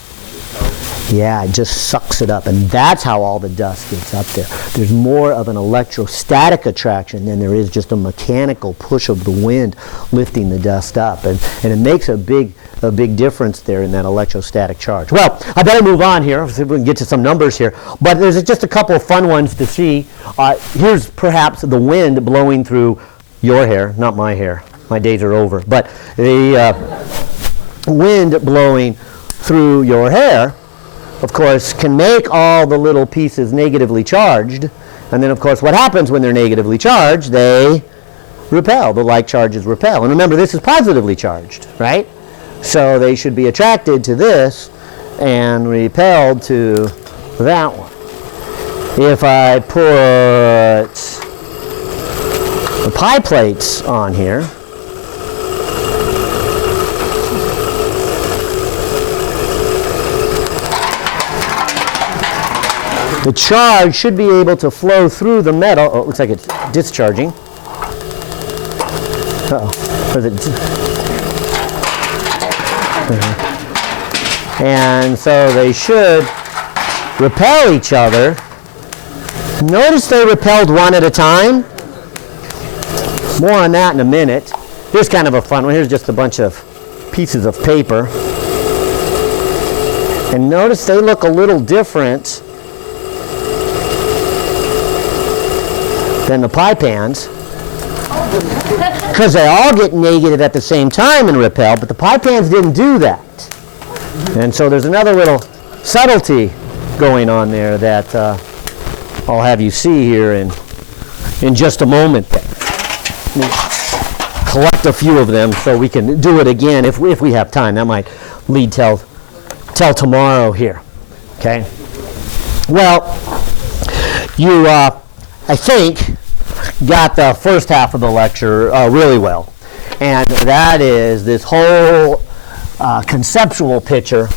Yeah, it just sucks it up, and that's how all the dust gets up there. There's more of an electrostatic attraction than there is just a mechanical push of the wind lifting the dust up, and it makes a big difference there in that electrostatic charge. Well, I better move on here, so we can get to some numbers here, but there's just a couple of fun ones to see. Here's perhaps the wind blowing through your hair, not my hair. My days are over, but the wind blowing through your hair, of course, can make all the little pieces negatively charged. And then, of course, what happens when they're negatively charged? They repel. The like charges repel. And remember, this is positively charged, right? So they should be attracted to this and repelled to that one. If I put the pie plates on here, the charge should be able to flow through the metal. Oh, it looks like it's discharging. Uh-oh. And so they should repel each other. Notice they repelled one at a time. More on that in a minute. Here's kind of a fun one. Here's just a bunch of pieces of paper. And notice they look a little different than the pie pans, because they all get negative at the same time and repel, but the pie pans didn't do that. And so there's another little subtlety going on there that I'll have you see here in just a moment. Collect a few of them so we can do it again if we have time. That might lead till tomorrow here. Okay? Well, you I think, got the first half of the lecture really well. And that is this whole conceptual picture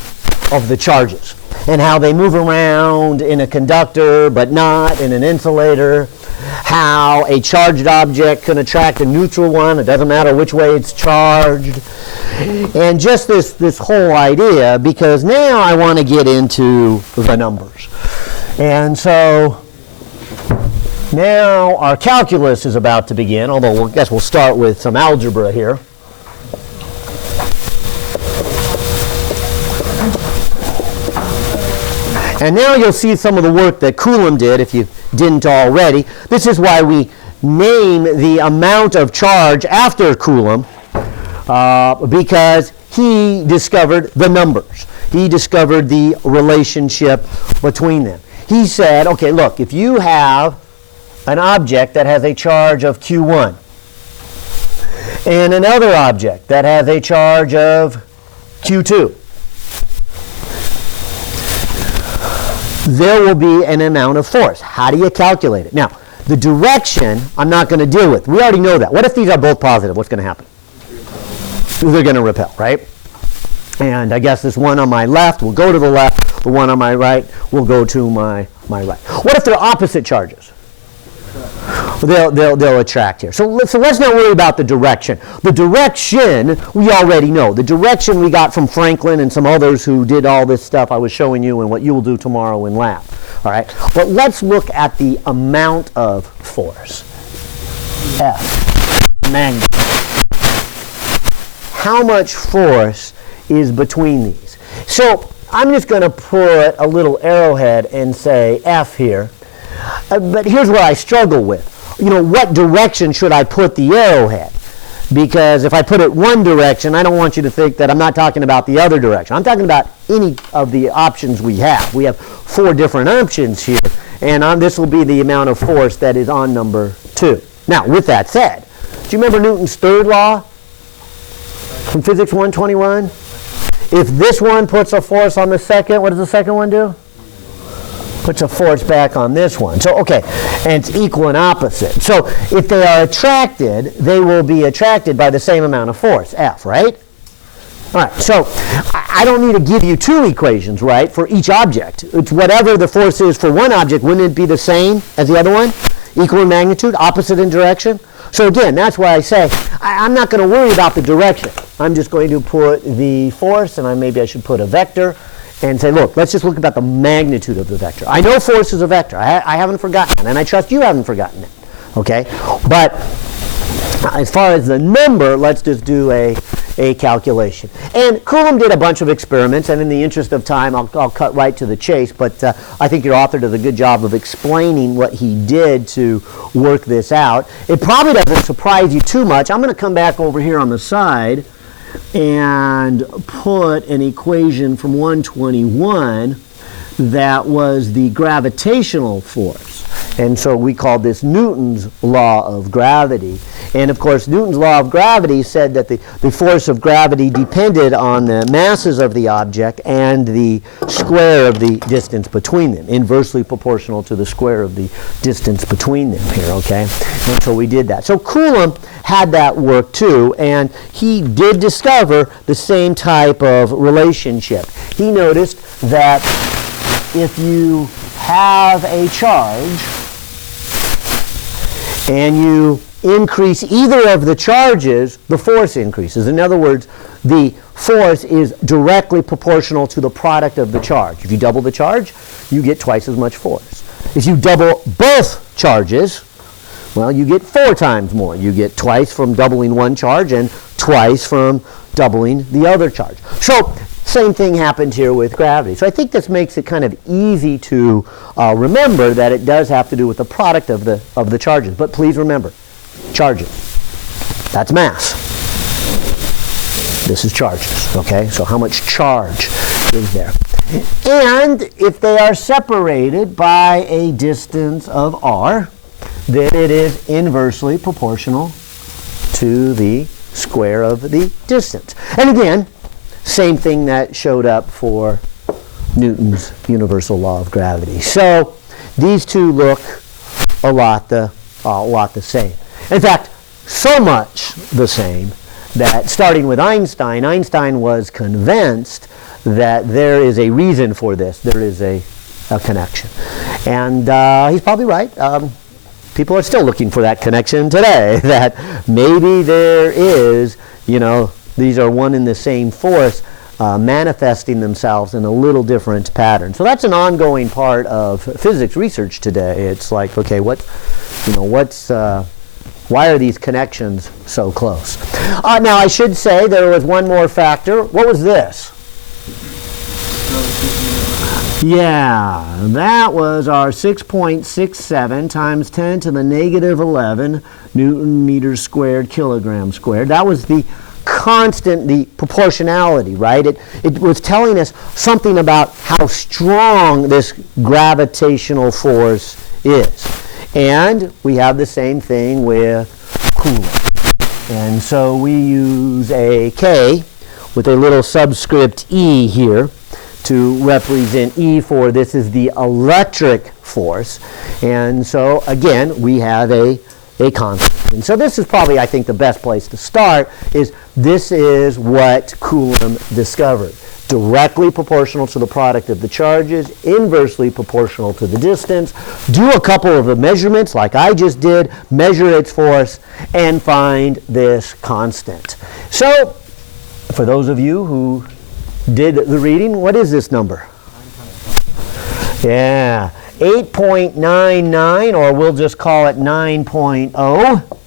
of the charges and how they move around in a conductor but not in an insulator, how a charged object can attract a neutral one. It doesn't matter which way it's charged. And just this whole idea, because now I want to get into the numbers. And so now our calculus is about to begin, although I guess we'll start with some algebra here. And now you'll see some of the work that Coulomb did, if you didn't already. This is why we name the amount of charge after Coulomb, because he discovered the numbers. He discovered the relationship between them. He said, okay, look, if you have an object that has a charge of Q1 and another object that has a charge of Q2, there will be an amount of force. How do you calculate it? Now, the direction I'm not going to deal with. We already know that. What if these are both positive? What's going to happen? They're going to repel, right? And I guess this one on my left will go to the left. The one on my right will go to my right. What if they're opposite charges? They'll attract here. So let's not worry about the direction. The direction we already know. The direction we got from Franklin and some others who did all this stuff I was showing you and what you will do tomorrow in lab. All right. But let's look at the amount of force. F. Magnitude. How much force is between these? So I'm just going to put a little arrowhead and say F here. But here's what I struggle with. You know, what direction should I put the arrowhead? Because if I put it one direction, I don't want you to think that I'm not talking about the other direction. I'm talking about any of the options we have. We have 4 different options here, and this will be the amount of force that is on number 2. Now, with that said, do you remember Newton's third law from Physics 121? If this one puts a force on the second, what does the second one do? Puts a force back on this one. So, okay, and it's equal and opposite. So, if they are attracted, they will be attracted by the same amount of force, F, right? All right, so I don't need to give you 2 equations, right, for each object. It's whatever the force is for one object, wouldn't it be the same as the other one? Equal in magnitude, opposite in direction. So again, that's why I say I'm not going to worry about the direction. I'm just going to put the force, and maybe I should put a vector, and say, look, let's just look about the magnitude of the vector. I know force is a vector. I haven't forgotten it, and I trust you haven't forgotten it. Okay? But as far as the number, let's just do a calculation. And Coulomb did a bunch of experiments, and in the interest of time, I'll cut right to the chase, but I think your author does a good job of explaining what he did to work this out. It probably doesn't surprise you too much. I'm going to come back over here on the side and put an equation from 121 that was the gravitational force. And so we called this Newton's law of gravity. And of course, Newton's law of gravity said that the force of gravity depended on the masses of the object and the square of the distance between them, inversely proportional to the square of the distance between them here, okay? And so we did that. So Coulomb had that work too, and he did discover the same type of relationship. He noticed that if you have a charge and you increase either of the charges, the force increases. In other words, the force is directly proportional to the product of the charge. If you double the charge, you get twice as much force. If you double both charges, well, you get 4 times more. You get twice from doubling one charge and twice from doubling the other charge. So, same thing happened here with gravity. So I think this makes it kind of easy to remember that it does have to do with the product of the charges. But please remember, charges. That's mass. This is charges, okay? So how much charge is there? And if they are separated by a distance of r, then it is inversely proportional to the square of the distance. And again, same thing that showed up for Newton's universal law of gravity. So these two look a lot the same. In fact, so much the same that starting with Einstein, Einstein was convinced that there is a reason for this. There is a connection. And he's probably right. People are still looking for that connection today, that maybe there is, these are one and the same force manifesting themselves in a little different pattern. So that's an ongoing part of physics research today. It's like, okay, why are these connections so close? Now I should say there was one more factor. What was this? Yeah, that was our 6.67 times 10 to the negative 11 Newton meters squared kilograms squared. That was the constant, the proportionality, right? It was telling us something about how strong this gravitational force is. And we have the same thing with Coulomb. And so we use a K with a little subscript E here to represent E for this is the electric force. And so again, we have a constant. And so this is probably, I think, the best place to start is this is what Coulomb discovered. Directly proportional to the product of the charges, inversely proportional to the distance. Do a couple of the measurements like I just did, measure its force, and find this constant. So, for those of you who did the reading, what is this number? Yeah, 8.99, or we'll just call it 9.0,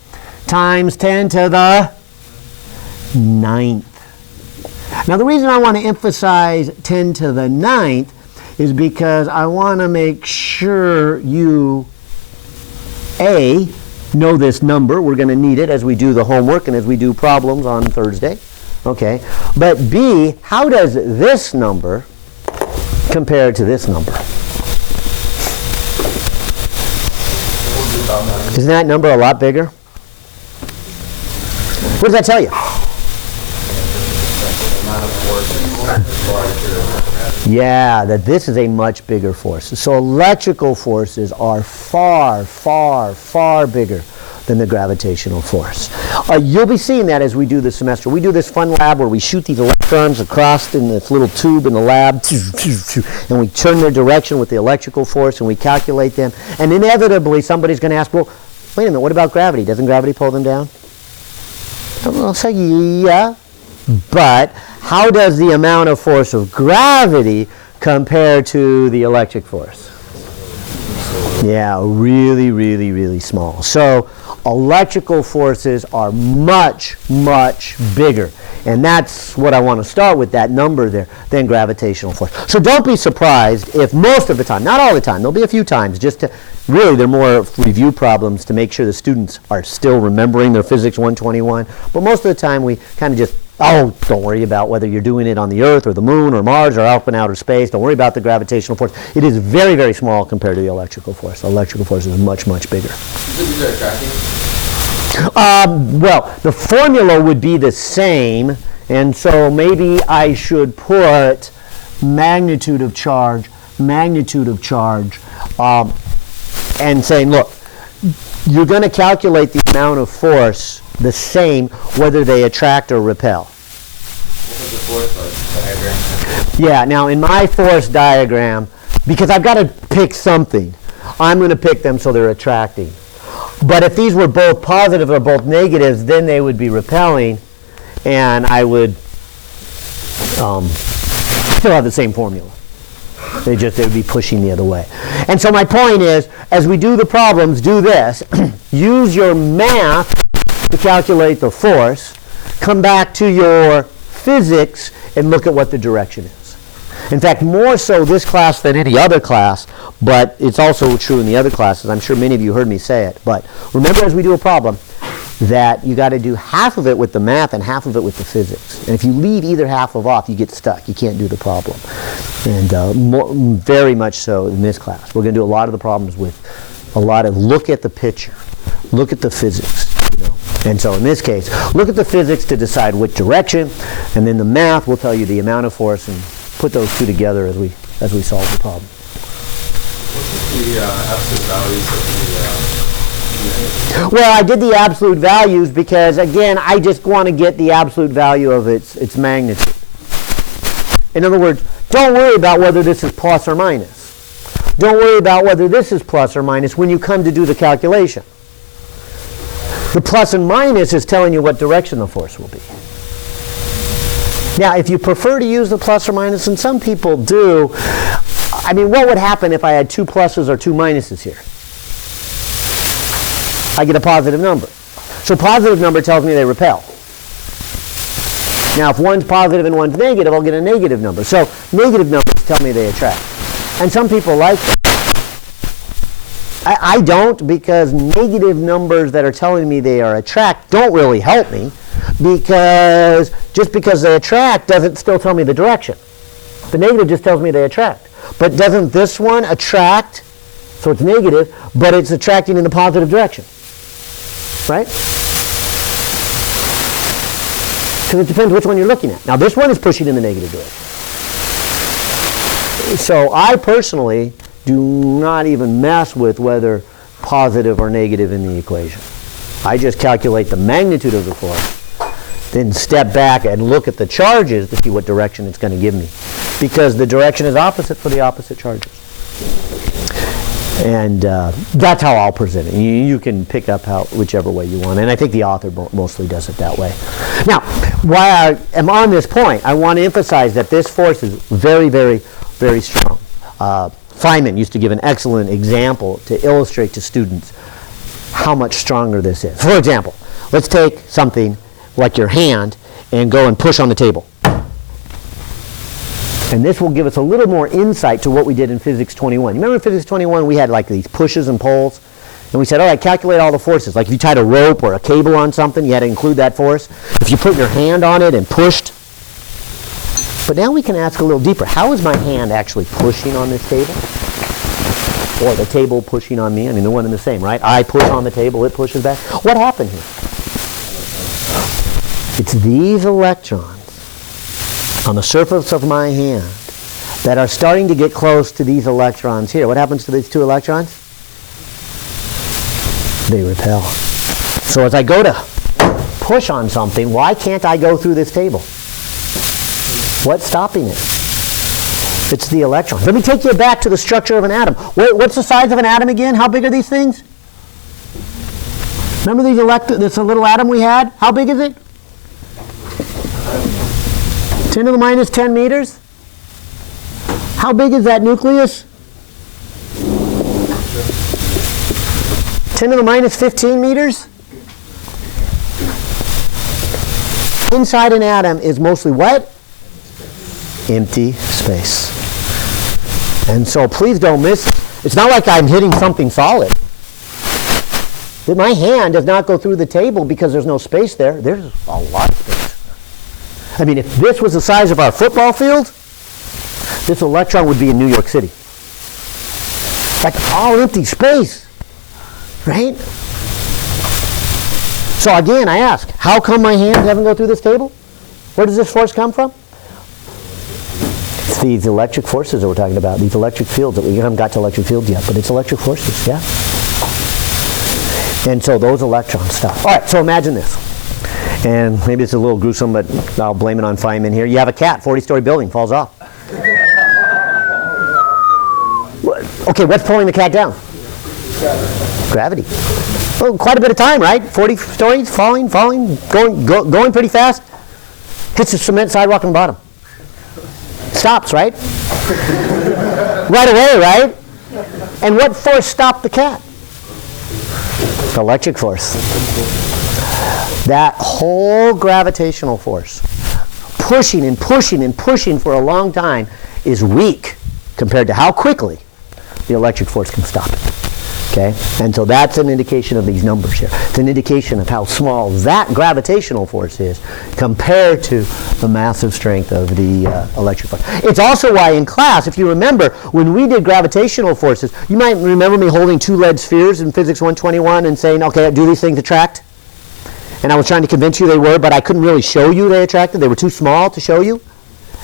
times 10 to the 9th. Now the reason I want to emphasize 10 to the 9th is because I want to make sure you, A, know this number. We're going to need it as we do the homework and as we do problems on Thursday. Okay. But B, how does this number compare to this number? Isn't that number a lot bigger? What does that tell you? Yeah, that this is a much bigger force. So electrical forces are far, far, far bigger than the gravitational force. You'll be seeing that as we do this semester. We do this fun lab where we shoot these electrons across in this little tube in the lab, and we turn their direction with the electrical force, and we calculate them. And inevitably, somebody's going to ask, well, wait a minute, what about gravity? Doesn't gravity pull them down? I'll say, yeah, but how does the amount of force of gravity compare to the electric force? Yeah, really, really, really small. So electrical forces are much, much bigger. And that's what I want to start with, that number there, than gravitational force. So don't be surprised if most of the time, not all the time, there'll be a few times, just to, really they're more review problems to make sure the students are still remembering their Physics 121. But most of the time we kind of just, oh, don't worry about whether you're doing it on the Earth or the Moon or Mars or up in outer space. Don't worry about the gravitational force. It is very, very small compared to the electrical force. The electrical force is much, much bigger. These are tracking? Well, the formula would be the same, and so maybe I should put magnitude of charge, and saying, look, you're going to calculate the amount of force the same whether they attract or repel. What was the force like diagram? Yeah, now in my force diagram, because I've got to pick something, I'm going to pick them so they're attracting. But if these were both positive or both negatives, then they would be repelling, and I would still have the same formula. They would be pushing the other way. And so my point is, as we do the problems, do this. Use your math to calculate the force. Come back to your physics and look at what the direction is. In fact, more so this class than any other class, but it's also true in the other classes. I'm sure many of you heard me say it. But remember, as we do a problem, that you got to do half of it with the math and half of it with the physics. And if you leave either half of off, you get stuck. You can't do the problem. And very much so in this class. We're going to do a lot of the problems with a lot of look at the picture, look at the physics. You know. And so in this case, look at the physics to decide which direction, and then the math will tell you the amount of force, and put those two together as we solve the problem. What's the absolute values of the Well, I did the absolute values because, again, I just want to get the absolute value of its magnitude. In other words, don't worry about whether this is plus or minus. Don't worry about whether this is plus or minus when you come to do the calculation. The plus and minus is telling you what direction the force will be. Now, if you prefer to use the plus or minus, and some people do, I mean, what would happen if I had two pluses or two minuses here? I get a positive number. So positive number tells me they repel. Now, if one's positive and one's negative, I'll get a negative number. So negative numbers tell me they attract. And some people like that. I don't, because negative numbers that are telling me they are attract don't really help me, because just because they attract doesn't still tell me the direction. The negative just tells me they attract. But doesn't this one attract, so it's negative, but it's attracting in the positive direction? Right? Because it depends which one you're looking at. Now this one is pushing in the negative direction. So I personally do not even mess with whether positive or negative in the equation. I just calculate the magnitude of the force, then step back and look at the charges to see what direction it's going to give me. Because the direction is opposite for the opposite charges. And that's how I'll present it. You can pick up whichever way you want. And I think the author mostly does it that way. Now, while I am on this point, I want to emphasize that this force is very, very, very strong. Feynman used to give an excellent example to illustrate to students how much stronger this is. For example, let's take something like your hand and go and push on the table. And this will give us a little more insight to what we did in Physics 21. You remember in Physics 21 we had like these pushes and pulls? And we said, all right, calculate all the forces. Like if you tied a rope or a cable on something, you had to include that force. If you put your hand on it and pushed. But now we can ask a little deeper. How is my hand actually pushing on this table? Or the table pushing on me? I mean, they're one and the same, right? I push on the table, it pushes back. What happened here? It's these electrons on the surface of my hand that are starting to get close to these electrons here. What happens to these two electrons? They repel. So as I go to push on something, why can't I go through this table? What's stopping it? It's the electrons. Let me take you back to the structure of an atom. What's the size of an atom again? How big are these things? Remember this little atom we had? How big is it? 10 to the minus 10 meters. How big is that nucleus? 10 to the minus 15 meters. Inside an atom is mostly what? Empty space. And so please don't miss it. It's not like I'm hitting something solid. My hand does not go through the table because there's no space there. There's a lot of space. I mean, if this was the size of our football field, this electron would be in New York City. Like all empty space, right? So again, I ask, how come my hands haven't go through this table? Where does this force come from? It's these electric forces that we're talking about, these electric fields. We haven't got to electric fields yet, but it's electric forces, yeah? And so those electrons stop. All right, so imagine this. And maybe it's a little gruesome, but I'll blame it on Feynman here. You have a cat, 40-story building, falls off. Okay, what's pulling the cat down? Gravity. Well, quite a bit of time, right? 40 stories, falling, going pretty fast. Hits the cement sidewalk on the bottom. Stops, right? Right away, right? And what force stopped the cat? Electric force. That whole gravitational force, pushing and pushing and pushing for a long time, is weak compared to how quickly the electric force can stop it. Okay? And so that's an indication of these numbers here. It's an indication of how small that gravitational force is compared to the massive strength of the electric force. It's also why in class, if you remember, when we did gravitational forces, you might remember me holding two lead spheres in Physics 121 and saying, okay, do these things attract? And I was trying to convince you they were, but I couldn't really show you they attracted. They were too small to show you.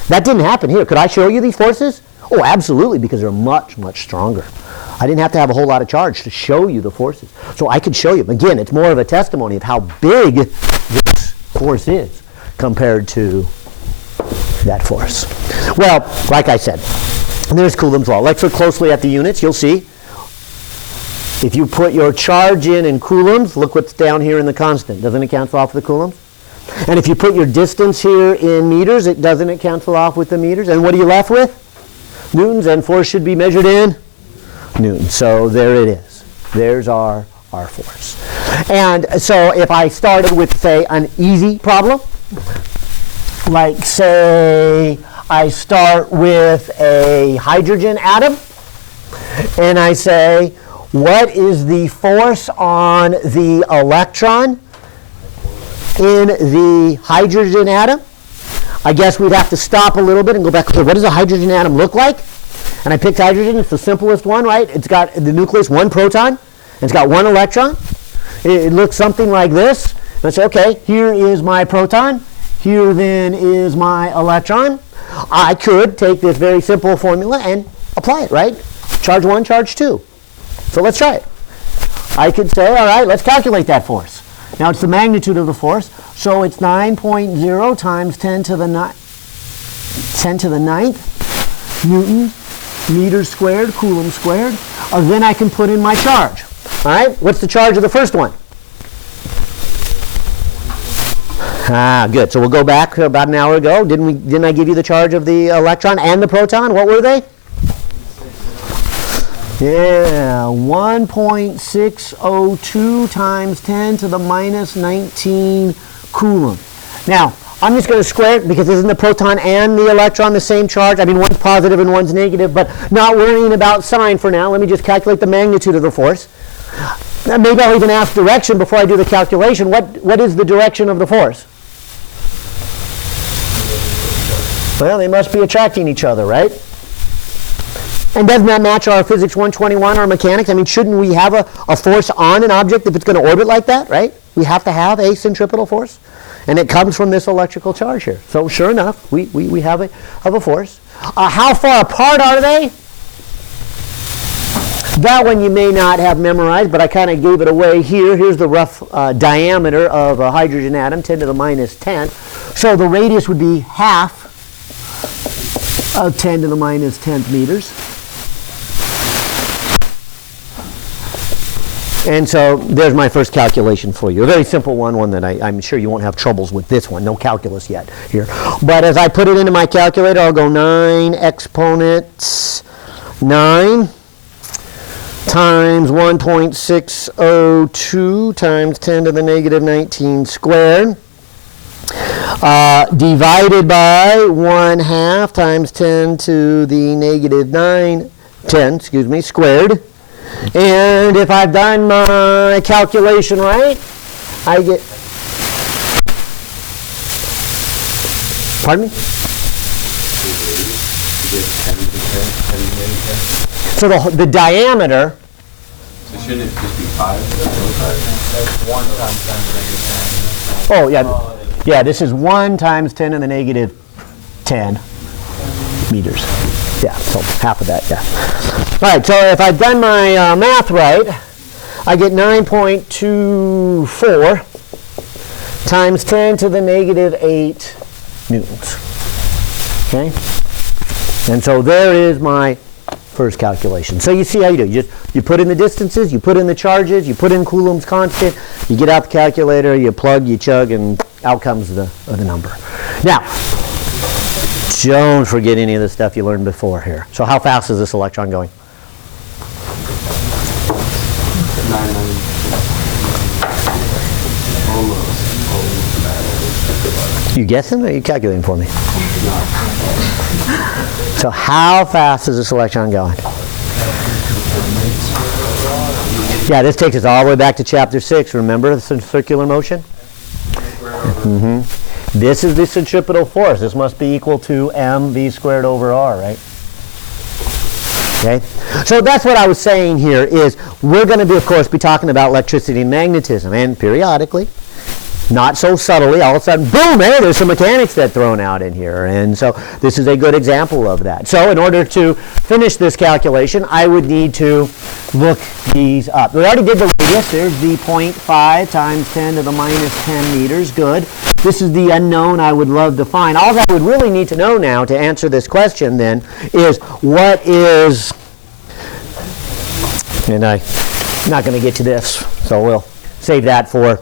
That didn't happen here. Could I show you these forces? Oh, absolutely, because they're much, much stronger. I didn't have to have a whole lot of charge to show you the forces. So I could show you. Again, it's more of a testimony of how big this force is compared to that force. Well, like I said, there's Coulomb's law. Let's look closely at the units. You'll see. If you put your charge in coulombs, look what's down here in the constant. Doesn't it cancel off with the coulombs? And if you put your distance here in meters, doesn't it cancel off with the meters? And what are you left with? Newtons, and force should be measured in Newton. So there it is. There's our force. And so if I started with, say, an easy problem, like say I start with a hydrogen atom, and I say, what is the force on the electron in the hydrogen atom? I guess we'd have to stop a little bit and go back, okay, what does a hydrogen atom look like? And I picked hydrogen. It's the simplest one, right? It's got the nucleus, one proton, and it's got one electron. It looks something like this. And I say, okay, here is my proton. Here then is my electron. I could take this very simple formula and apply it, right? Charge 1, charge 2. So let's try it. I could say, all right, let's calculate that force. Now it's the magnitude of the force. So it's 9.0 times 10 to the 9th Newton meters squared, Coulomb squared. Then I can put in my charge. All right, what's the charge of the first one? Good. So we'll go back to about an hour ago. Didn't I give you the charge of the electron and the proton? What were they? Yeah, 1.602 times 10 to the minus 19 Coulomb. Now, I'm just going to square it because isn't the proton and the electron the same charge? I mean, one's positive and one's negative, but not worrying about sign for now. Let me just calculate the magnitude of the force. Maybe I'll even ask direction before I do the calculation. What is the direction of the force? Well, they must be attracting each other, right? And doesn't that match our Physics 121, our mechanics? I mean, shouldn't we have a force on an object if it's going to orbit like that, right? We have to have a centripetal force. And it comes from this electrical charge here. So sure enough, we have a force. How far apart are they? That one you may not have memorized, but I kind of gave it away here. Here's the rough diameter of a hydrogen atom, 10 to the minus 10. So the radius would be half of 10 to the minus 10th meters. And so there's my first calculation for you. A very simple one that I'm sure you won't have troubles with this one. No calculus yet here. But as I put it into my calculator, I'll go 9 exponents 9 times 1.602 times 10 to the negative 19 squared. Divided by 1/2 times 10 to the negative 10 squared. And if I've done my calculation right, I get, pardon me? So the diameter, So shouldn't it just be 5? That's 1 times 10 to the negative 10. oh yeah, yeah, this is 1 times 10 to the negative 10 meters. Yeah, so half of that, yeah. All right, so if I've done my math right, I get 9.24 times 10 to the negative 8 newtons. Okay? And so there is my first calculation. So you see how you do. You put in the distances, you put in the charges, you put in Coulomb's constant, you get out the calculator, you plug, you chug, and out comes the number. Now, don't forget any of the stuff you learned before here. So how fast is this electron going? 990. Almost. You guessing or are you calculating for me? So how fast is this electron going? Yeah, this takes us all the way back to chapter 6. Remember the circular motion? Mm-hmm. This is the centripetal force. This must be equal to mv squared over r, right? Okay? So that's what I was saying here is we're going to, of course, be talking about electricity and magnetism. And periodically, not so subtly, all of a sudden, boom, hey, there's some mechanics that thrown out in here. And so this is a good example of that. So in order to finish this calculation, I would need to look these up. We already did the radius. There's the 0.5 times 10 to the minus 10 meters. Good. This is the unknown I would love to find. All I would really need to know now to answer this question then is what is, and I'm not going to get to this, so we'll save that for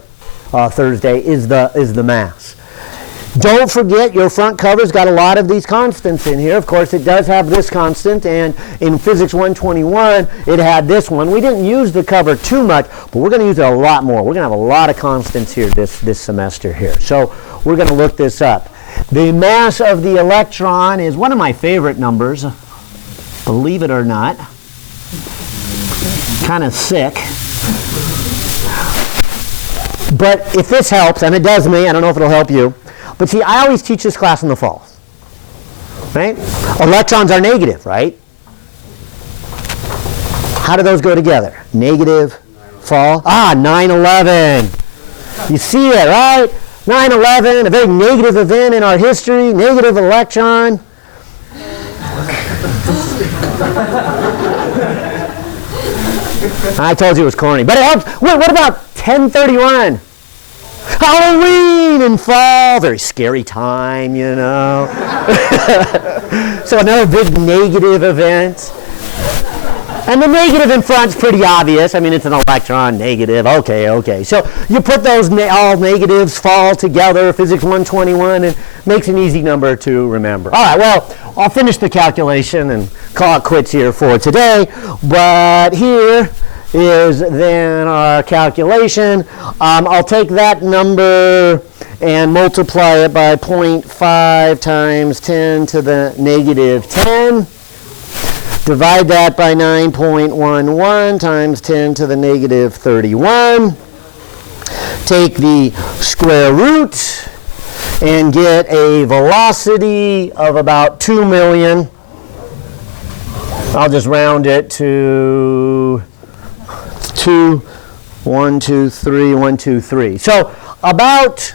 Thursday, is the mass. Don't forget your front cover's got a lot of these constants in here. Of course, it does have this constant, and in Physics 121, it had this one. We didn't use the cover too much, but we're going to use it a lot more. We're going to have a lot of constants here this semester here. So we're going to look this up. The mass of the electron is one of my favorite numbers, believe it or not. Kind of sick. But if this helps, and it does me, I don't know if it'll help you, but see, I always teach this class in the fall, right? Electrons are negative, right? How do those go together? Negative, fall. 9/11. You see it, right? 9/11, a very negative event in our history, negative electron. I told you it was corny, but it helps. What about 10/31? Halloween in fall, very scary time, you know. So another big negative event. And the negative in front's pretty obvious. I mean, it's an electron, negative. Okay. So you put those all negatives fall together, Physics 121, and makes an easy number to remember. All right, well, I'll finish the calculation and call it quits here for today. But here is then our calculation. I'll take that number and multiply it by 0.5 times 10 to the negative 10. Divide that by 9.11 times 10 to the negative 31. Take the square root and get a velocity of about 2 million. I'll just round it to 1, 2, 3. So about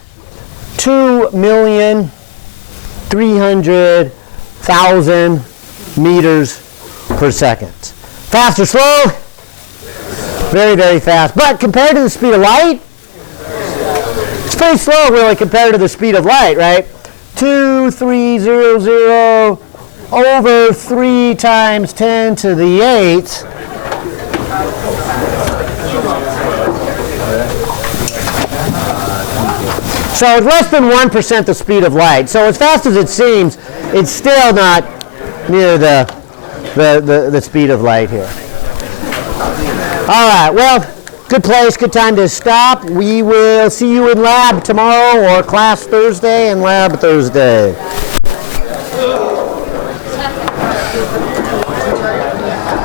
2,300,000 meters per second. Fast or slow? Very, very fast. But compared to the speed of light, it's pretty slow really compared to the speed of light, right? 2300 over 3 times 10 to the 8. So it's less than 1% the speed of light. So as fast as it seems, it's still not near the speed of light here. All right, well, good place, good time to stop. We will see you in lab tomorrow or class Thursday and lab Thursday.